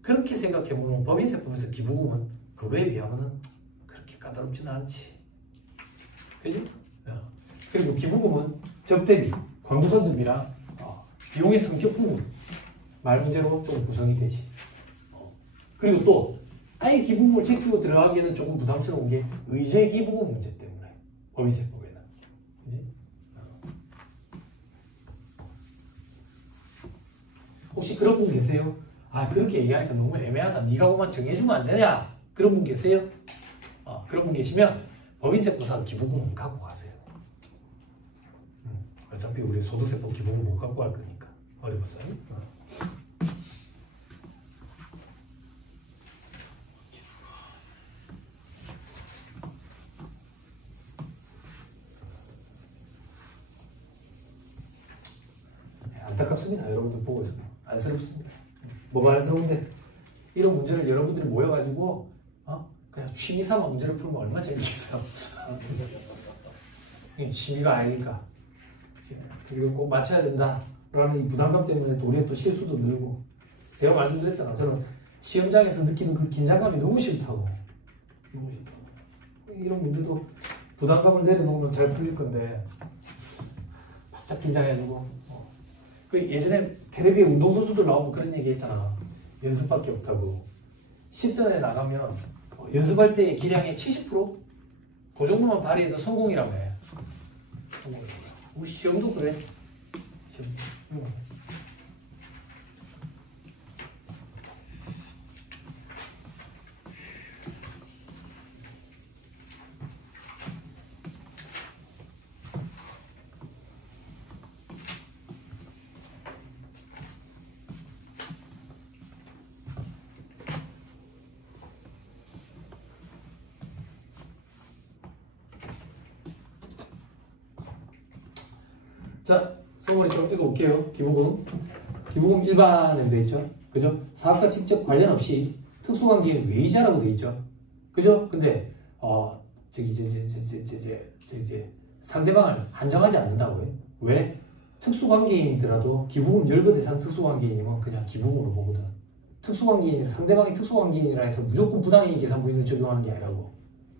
그렇게 생각해보면 법인세법에서 기부금은 그거에 비하면 그렇게 까다롭지는 않지. 그지? 그리고 기부금은 접대비, 광고선등비랑 비용의 성격 부분 말 문제로 좀 구성이 되지. 그리고 또 아예 기부금을 제끼고 들어가기에는 조금 부담스러운 게 의제 기부금 문제 때문에 법인세법에는. 그지? 혹시 그런 분 계세요? 아, 그렇게 얘기하니까 너무 애매하다. 네가 그만 정해주면 안 되냐? 그런 분 계세요? 그런 분 계시면 법인세법상 기부금은 갖고 가세요. 어차피 우리 소득세법 기부금 못 갖고 갈 거니까. 어려워서. 안타깝습니다. 여러분들 보고 있으면 안쓰럽습니다. 뭐가 안쓰러운데 이런 문제를 여러분들이 모여가지고 그냥 취미 삼아 문제를 풀면 얼마나 재밌겠어요. 취미가 아니니까. 그리고 꼭 맞춰야 된다라는 이 부담감 때문에 우리의 또 실수도 늘고. 제가 말씀드렸잖아. 저는 시험장에서 느끼는 그 긴장감이 너무 싫다고. 너무 싫다고. 이런 문제도 부담감을 내려놓으면 잘 풀릴 건데 바짝 긴장해가지고. 그 예전에 텔레비에 운동선수들 나오면 그런 얘기 했잖아. 연습밖에 없다고. 실전에 나가면 연습할 때의 기량의 70%? 그 정도만 발휘해서 성공이라며 해. 우리 시험도 그래. 시험. 자, 써머리 좀 읽어볼게요. 기부금. 기부금 일반으로 되어 있죠. 그죠? 사업과 직접 관련 없이 특수관계인 외이자라고 되어 있죠. 그죠? 근데, 상대방을 한정하지 않는다고요. 왜? 특수관계인이더라도 기부금 열거 대상 특수관계인이면 그냥 기부금으로 보거든. 특수관계인이라 상대방이 특수관계인이라 해서 무조건 부당이익 계산 부인을 적용하는 게 아니라고.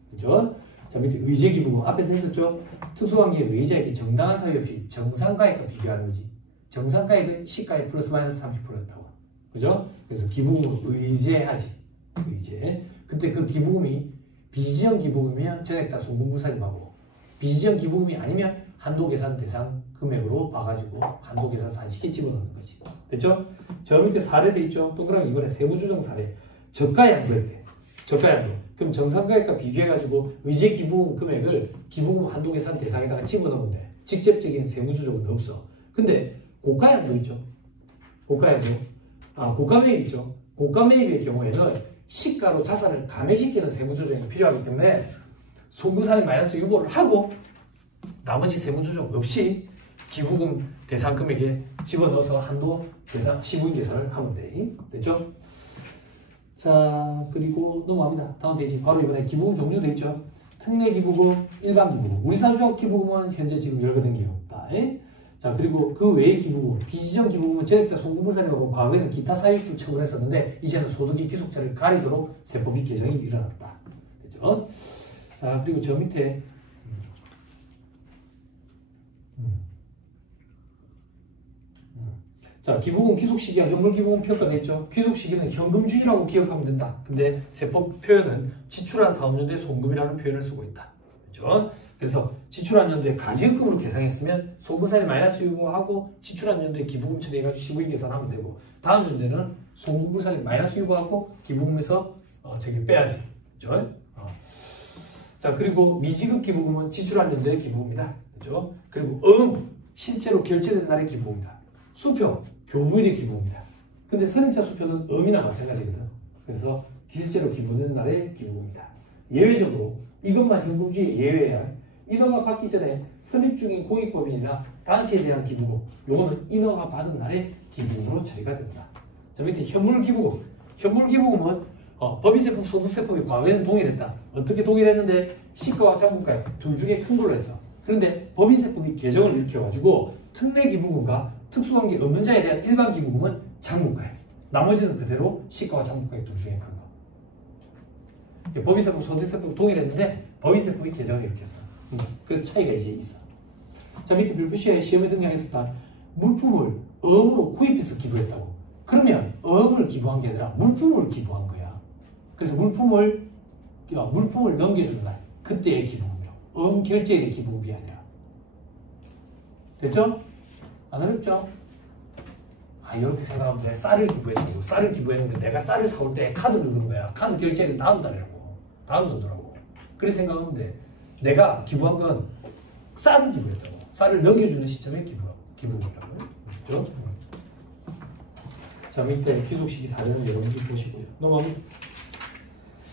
그죠? 자, 밑에 의제기부금 앞에서 했었죠. 특수관계인 외이자액이 정당한 사유 없이 정상가액과 비교하는 거지. 정상가액은 시가액 플러스 마이너스 30%였다고. 그죠? 그래서 기부금을 의제하지. 의제. 그때 그 기부금이 비지정 기부금이면 전액 다 송금부사님하고, 비지정 기부금이 아니면 한도계산 대상 금액으로 봐가지고 한도계산 쉽게 집어넣는 거지. 됐죠? 저 밑에 사례 돼 있죠? 동그라미 이번에 세부조정 사례. 저가양도일 때. 저가양도. 그럼 정상가액과 비교해가지고 의제 기부금 금액을 기부금 한도계산 대상에다가 집어넣으면 돼. 직접적인 세무조정은 없어. 근데 고가양도 있죠. 고가양도. 고가매입 있죠. 고가매입의 경우에는 시가로 자산을 감액시키는 세무조정이 필요하기 때문에 송금사는 마이너스 유보를 하고 나머지 세무조정 없이 기부금 대상 금액에 집어넣어서 한도 계산, 시분 계산을 하면 돼. 됐죠? 자, 그리고 넘어갑니다. 다음 페이지. 바로 이번에 기부금 종류 돼 있죠. 특례 기부금, 일반 기부금. 우리 사주적 기부금은 현재 지금 열거된 게 없다. 자, 그리고 그 외의 기부금, 비지정 기부금은 전액 다 송금불사님하고 과거에는 기타 사유출 처분했었는데 이제는 소득이 귀속자를 가리도록 세법이 개정이 일어났다. 됐죠? 자, 그리고 저 밑에 자, 기부금 귀속 시기와 현물 기부금 평가돼 있죠. 귀속 시기는 현금주의라고 기억하면 된다. 근데 세법 표현은 지출한 사업연도에 송금이라는 표현을 쓰고 있다. 그렇죠? 그래서 지출한 연도에 가지급금으로 계산했으면 송금사에 마이너스 유보하고 지출한 연도에 기부금 처리해가지고 시부인 계산하면 되고, 다음 연도에는 송금사에 마이너스 유보하고 기부금에서 저기 빼야지. 그렇죠? 자, 그리고 미지급 기부금은 지출한 연도의 기부금이다. 그렇죠? 그리고 실제로 결제된 날의 기부금이다. 수표, 교부일의 기부금이다. 근데 선행차 수표는 음이나 마찬가지거든. 그래서 실제로 기부된 날의 기부금이다. 예외적으로 이것만 현금주의 예외야. 인허가 받기 전에 선입 중인 공익법인이나 단체에 대한 기부금, 요거는 인허가 받은 날의 기부금으로 처리가 된다. 자, 밑에 현물 기부금. 현물 기부금은 법인세법, 소득세법이 과거에는 동일했다. 어떻게 동일했는데 시가와 장부가액 둘 중에 큰 걸로 했어. 그런데 법인세법이 개정을 일으켜가지고 특례 기부금과 특수관계 없는 자에 대한 일반 기부금은 장부가액, 나머지는 그대로 시가와 장부가액 둘 중에 큰 거. 법인세법, 소득세법 동일했는데 법인세법이 계정을 이렇게 써. 그래서 차이가 이제 있어. 자, 밑에 별표시에 시험에 등장했을까? 물품을 어음으로 구입해서 기부했다고. 그러면 어음을 기부한 게 아니라 물품을 기부한 거야. 그래서 물품을 넘겨주는 날, 그때의 기부금이라고. 어음 결제일의 기부금이 아니라. 됐죠? 안 어렵죠? 이렇게 생각하면 돼. 쌀을 기부했다고. 쌀을 기부했는데 내가 쌀을 사올 때 카드를 넣은 거야. 카드 결제는 다음 달이라고. 다음 년도라고. 그렇게 생각하면 돼. 내가 기부한 건 쌀을 기부했다고. 쌀을 넘겨주는 시점에 기부금이라고. 그렇죠? 자, 밑에 귀속시기 사례는 여러분들 보시고요. 넘어갑니다.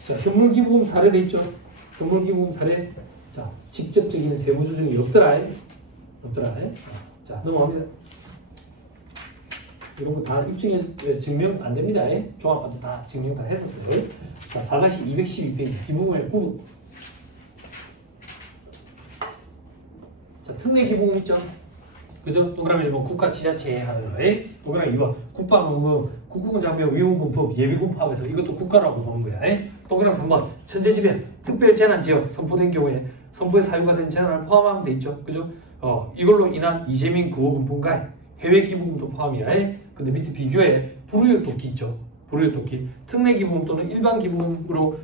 자, 현물기부금 사례가 있죠? 현물기부금 사례. 자, 직접적인 세무 조정이 없더라. 자, 넘어갑니다. 이런 거 다 입증해, 증명 안 됩니다. 종합반도 다 증명 다 했었어요. 자, 4-212페이지. 기부금의 구분. 자, 특례 기부금 있죠? 그죠? 동그라미 1번 국가 지자체에 하는 거에 동그라미 2번 국방공무 국군 장병 위험군법 예비군법에서 이것도 국가라고 보는 거야. 동그라미 3번 천재지변 특별재난지역 선포된 경우에 선포에 사유가 된 재난을 포함하면 돼 있죠. 그죠? 이걸로 인한 이재민 구호금품과 해외 기부금도 포함이야. 근데 밑에 비교에 불우역 돕기 있죠. 불우역 돕기 특례 기부금 또는 일반 기부금으로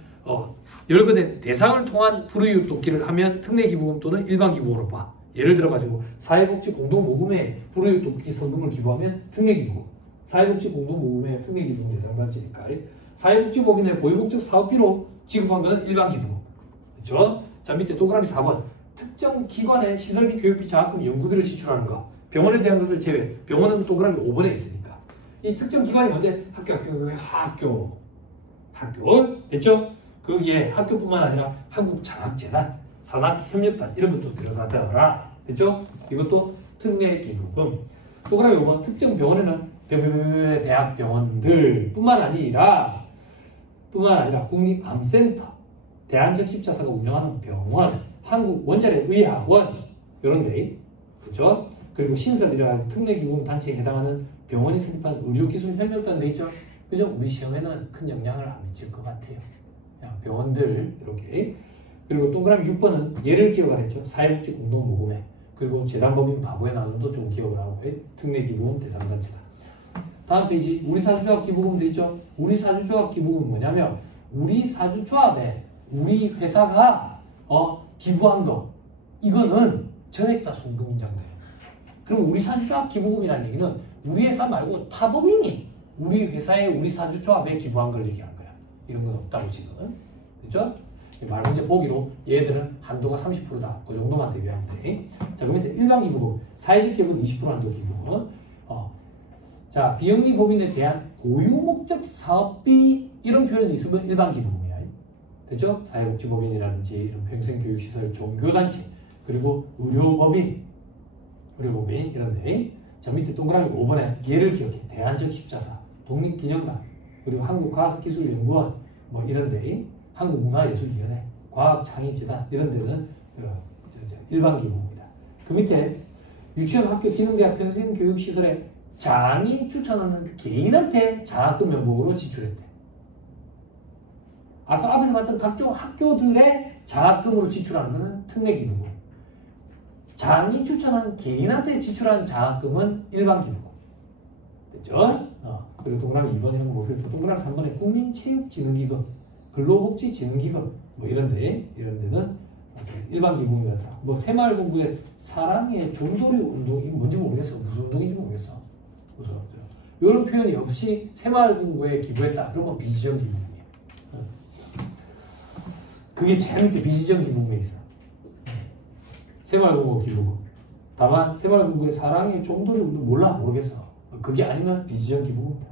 열거된 대상을 통한 불우역 돕기를 하면 특례 기부금 또는 일반 기부금으로 봐. 예를 들어가지고 사회복지 공동모금에 불우역 돕기 성금을 기부하면 특례기부금, 사회복지 공동모금에 특례기부금 대상단체니까 사회복지법인의 보유목적 사업비로 지급한 것은 일반기부금. 그렇죠? 자, 밑에 동그라미 4번 특정 기관의 시설비, 교육비, 장학금, 연구비로 지출하는 거. 병원에 대한 것을 제외. 병원은 동그라미 5번에 있으니까. 이 특정 기관이 뭔데? 학교. 됐죠? 거기에 학교뿐만 아니라 한국장학재단, 산학협력단 이런 것도 들어가더라. 됐죠? 이것도 특례 기부금. 동그라미 5번 특정 병원에는 대학병원들 뿐만 아니라 국립암센터, 대한적십자사가 운영하는 병원, 한국원자력의학원 이런 데. 그렇죠? 그리고 신설이라는 특례 기부금 단체에 해당하는 병원이 설립한 의료기술협력단 돼 있죠? 그죠? 우리 시험에는 큰 영향을 안 미칠 것 같아요. 그냥 병원들 이렇게. 그리고 동그라미 6번은 예를 기억을 했죠. 사회복지 공동모금회. 그리고 재단법인 바보의 나눔도 좀 기억을 하고 특례기부금 대상단체다. 다음 페이지 우리 사주조합 기부금도 있죠. 우리 사주조합 기부금은 뭐냐면 우리 사주조합에 우리 회사가 기부한 거 이거는 전액다 송금 인정돼요. 그럼 우리 사주조합 기부금이라는 얘기는 우리 회사 말고 타법인이 우리 회사에 우리 사주조합에 기부한 걸 얘기하는 거야. 이런 건 없다고 지금. 그렇죠? 말 문제 보기로 얘들은 한도가 30%다. 그 정도만 대비하면 돼. 자, 그럼 밑에 일반 기부금, 사회적 기부금 20% 한도 기부금. 자, 비영리 법인에 대한 고유 목적 사업비 이런 표현이 있으면 일반 기부금이야. 됐죠? 사회복지법인이라든지 이런 평생교육시설, 종교단체, 그리고 의료법인 이런데. 자, 밑에 동그라미 5번에 예를 기억해. 대한적십자사, 독립기념관, 그리고 한국과학기술연구원 뭐 이런데. 한국문화예술위원회, 과학창의재단 이런 데는 일반 기부금이다. 그 밑에 유치원, 학교, 기능대학, 평생교육시설에 장이 추천하는 개인한테 장학금 명목으로 지출했대. 아까 앞에서 봤던 각종 학교들의 장학금으로 지출하는 것은 특례기부금. 장이 추천하는 개인한테 지출한 장학금은 일반 기부금. 됐죠? 그리고 동그라미 2번이라는 거 목표. 동그라미 3번에 국민체육진흥기금, 근로복지진흥기금 뭐 이런 데는 일반 기부금 같다. 뭐 새마을공부의 사랑의 종도리 운동이 뭔지 모르겠어. 무슨 운동인지 모르겠어. 이런 표현이 없이 새마을공부에 기부했다. 그러면 비지정 기부금이야. 그게 제일 밑에 비지정 기부금에 있어. 새마을공부 기부금. 다만 새마을공부의 사랑의 종도리 운동 모르겠어. 그게 아니면 비지정 기부금이다.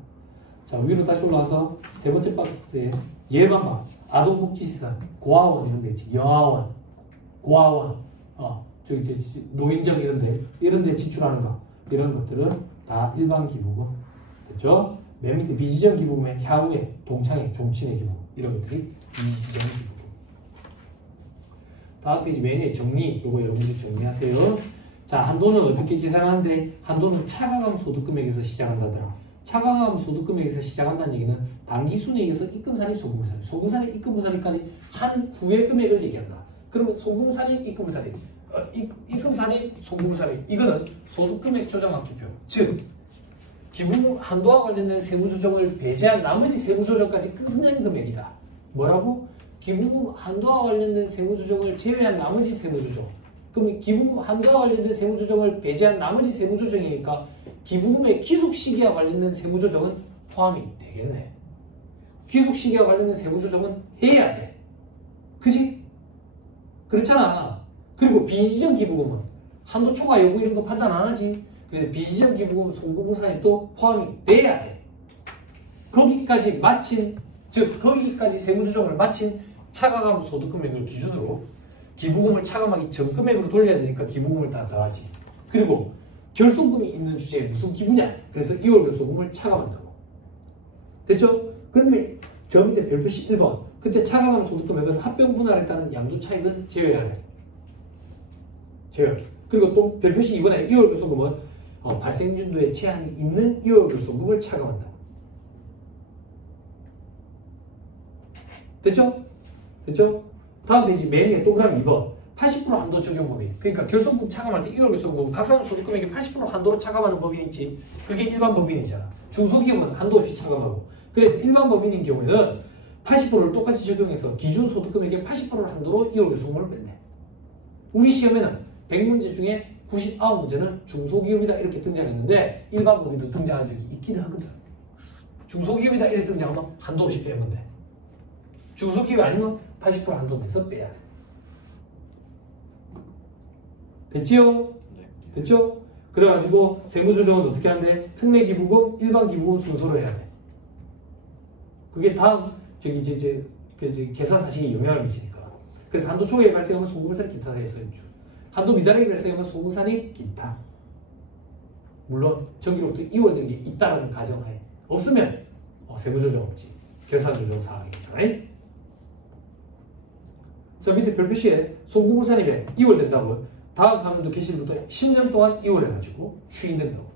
자, 위로 다시 올라와서 세 번째 박스에 예방방, 아동복지시설, 고아원 이런 데 있지. 영아원, 고아원, 노인정 이런 데 지출하는 거. 이런 것들은 다 일반 기부금. 됐죠? 맨 밑에 비지정 기부금의 향후에, 동창회, 종친회 기부금. 이런 것들이 비지정 기부금. 다음 페이지 메인의 정리. 요거 여러분들 정리하세요. 자, 한도는 어떻게 계산하는데 한도는 차가감 소득금액에서 시작한다더라. 차감하면 소득금액에서 시작한다는 얘기는 당기순이익에서 입금산입, 소금산입, 소금산입, 입금산입까지 한 후의 금액을 얘기한다. 그러면 소금산입, 입금산입, 입금산입, 소금산입 이거는 소득금액 조정학기표, 즉 기부금 한도와 관련된 세무조정을 배제한 나머지 세무조정까지 끝낸 금액이다. 뭐라고? 기부금 한도와 관련된 세무조정을 제외한 나머지 세무조정. 그럼 기부금 한도와 관련된 세무조정을 배제한 나머지 세무조정이니까 기부금의 기속시기와 관련된 세무조정은 포함이 되겠네. 기속시기와 관련된 세무조정은 해야 돼. 그지? 그렇잖아. 그리고 비지정 기부금은 한도 초과 여부 이런 거 판단 안 하지. 그래서 비지정 기부금 송금부산입도 포함이 돼야 돼. 거기까지 마친, 즉 거기까지 세무조정을 마친 차감하면 소득금액을 기준으로 기부금을 차감하기 전 금액으로 돌려야 되니까 기부금을 다 더하지. 그리고 결손금이 있는 주제에 무슨 기부냐? 그래서 2월 결손금을 차감한다고. 됐죠? 그런데 저 밑에 별표시 1번 그때 차감하면 소득금액은 합병 분할에 따른 양도 차익은 제외하래. 제외. 그리고 또 별표시 2번에 2월 결손금은 발생준도에 제한이 있는 2월 결손금을 차감한다고. 됐죠? 됐죠? 다음 페이지 맨 위에 동그라미 2번 80% 한도 적용 법인. 그러니까 결손금 차감할 때 1월 결손금 각사는 소득금액의 80% 한도로 차감하는 법인이 있지. 그게 일반 법인이잖아. 중소기업은 한도 없이 차감하고. 그래서 일반 법인인 경우에는 80%를 똑같이 적용해서 기준 소득금액의 80%를 한도로 2월 결손금을 뺐네. 우리 시험에는 100문제 중에 99문제는 중소기업이다 이렇게 등장했는데 일반 법인도 등장한 적이 있기는 하거든. 중소기업이다 이렇게 등장하면 한도 없이 빼면 돼. 중소기업 아니면 80% 한도 내서 빼야 돼. 됐지요? 네. 됐죠? 그래가지고 세무조정은 어떻게 하는데 특례기부금, 일반기부금 순서로 해야 돼. 그게 다음 이제 계산사식에 영향을 미치니까. 그래서 한도 초과액이 발생하면 소금산입 기타 사에서 인출. 한도 미달액이 발생하면 소금산입 기타. 물론 정기로부터 2월 된 게 있다는 가정하에 없으면 세무조정 없지. 계산조정 사항이니까. 자 밑에 별표시에 송금부산입에 2월 된다고. 다음 3년도 개시부터 10년 동안 2월 해가지고 추인된다고.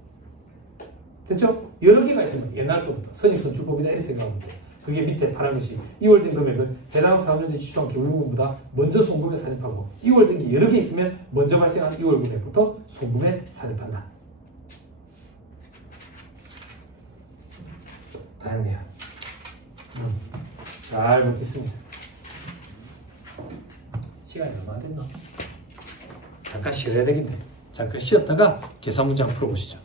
됐죠? 여러 개가 있으면 옛날 때부터 선입선출법이다 이렇게 생각하면 돼. 그게 밑에 파란것이 2월 된 금액을 해당 4년도에 지출한 기부금보다 먼저 송금에 산입하고 2월 된 게 여러 개 있으면 먼저 발생한 2월 금액부터 송금에 산입한다. 다 했네요. 잘 못했습니다. 시간이 얼마 안 됐나? 잠깐 쉬어야 되겠네. 잠깐 쉬었다가 계산 문제 한번 풀어보시죠.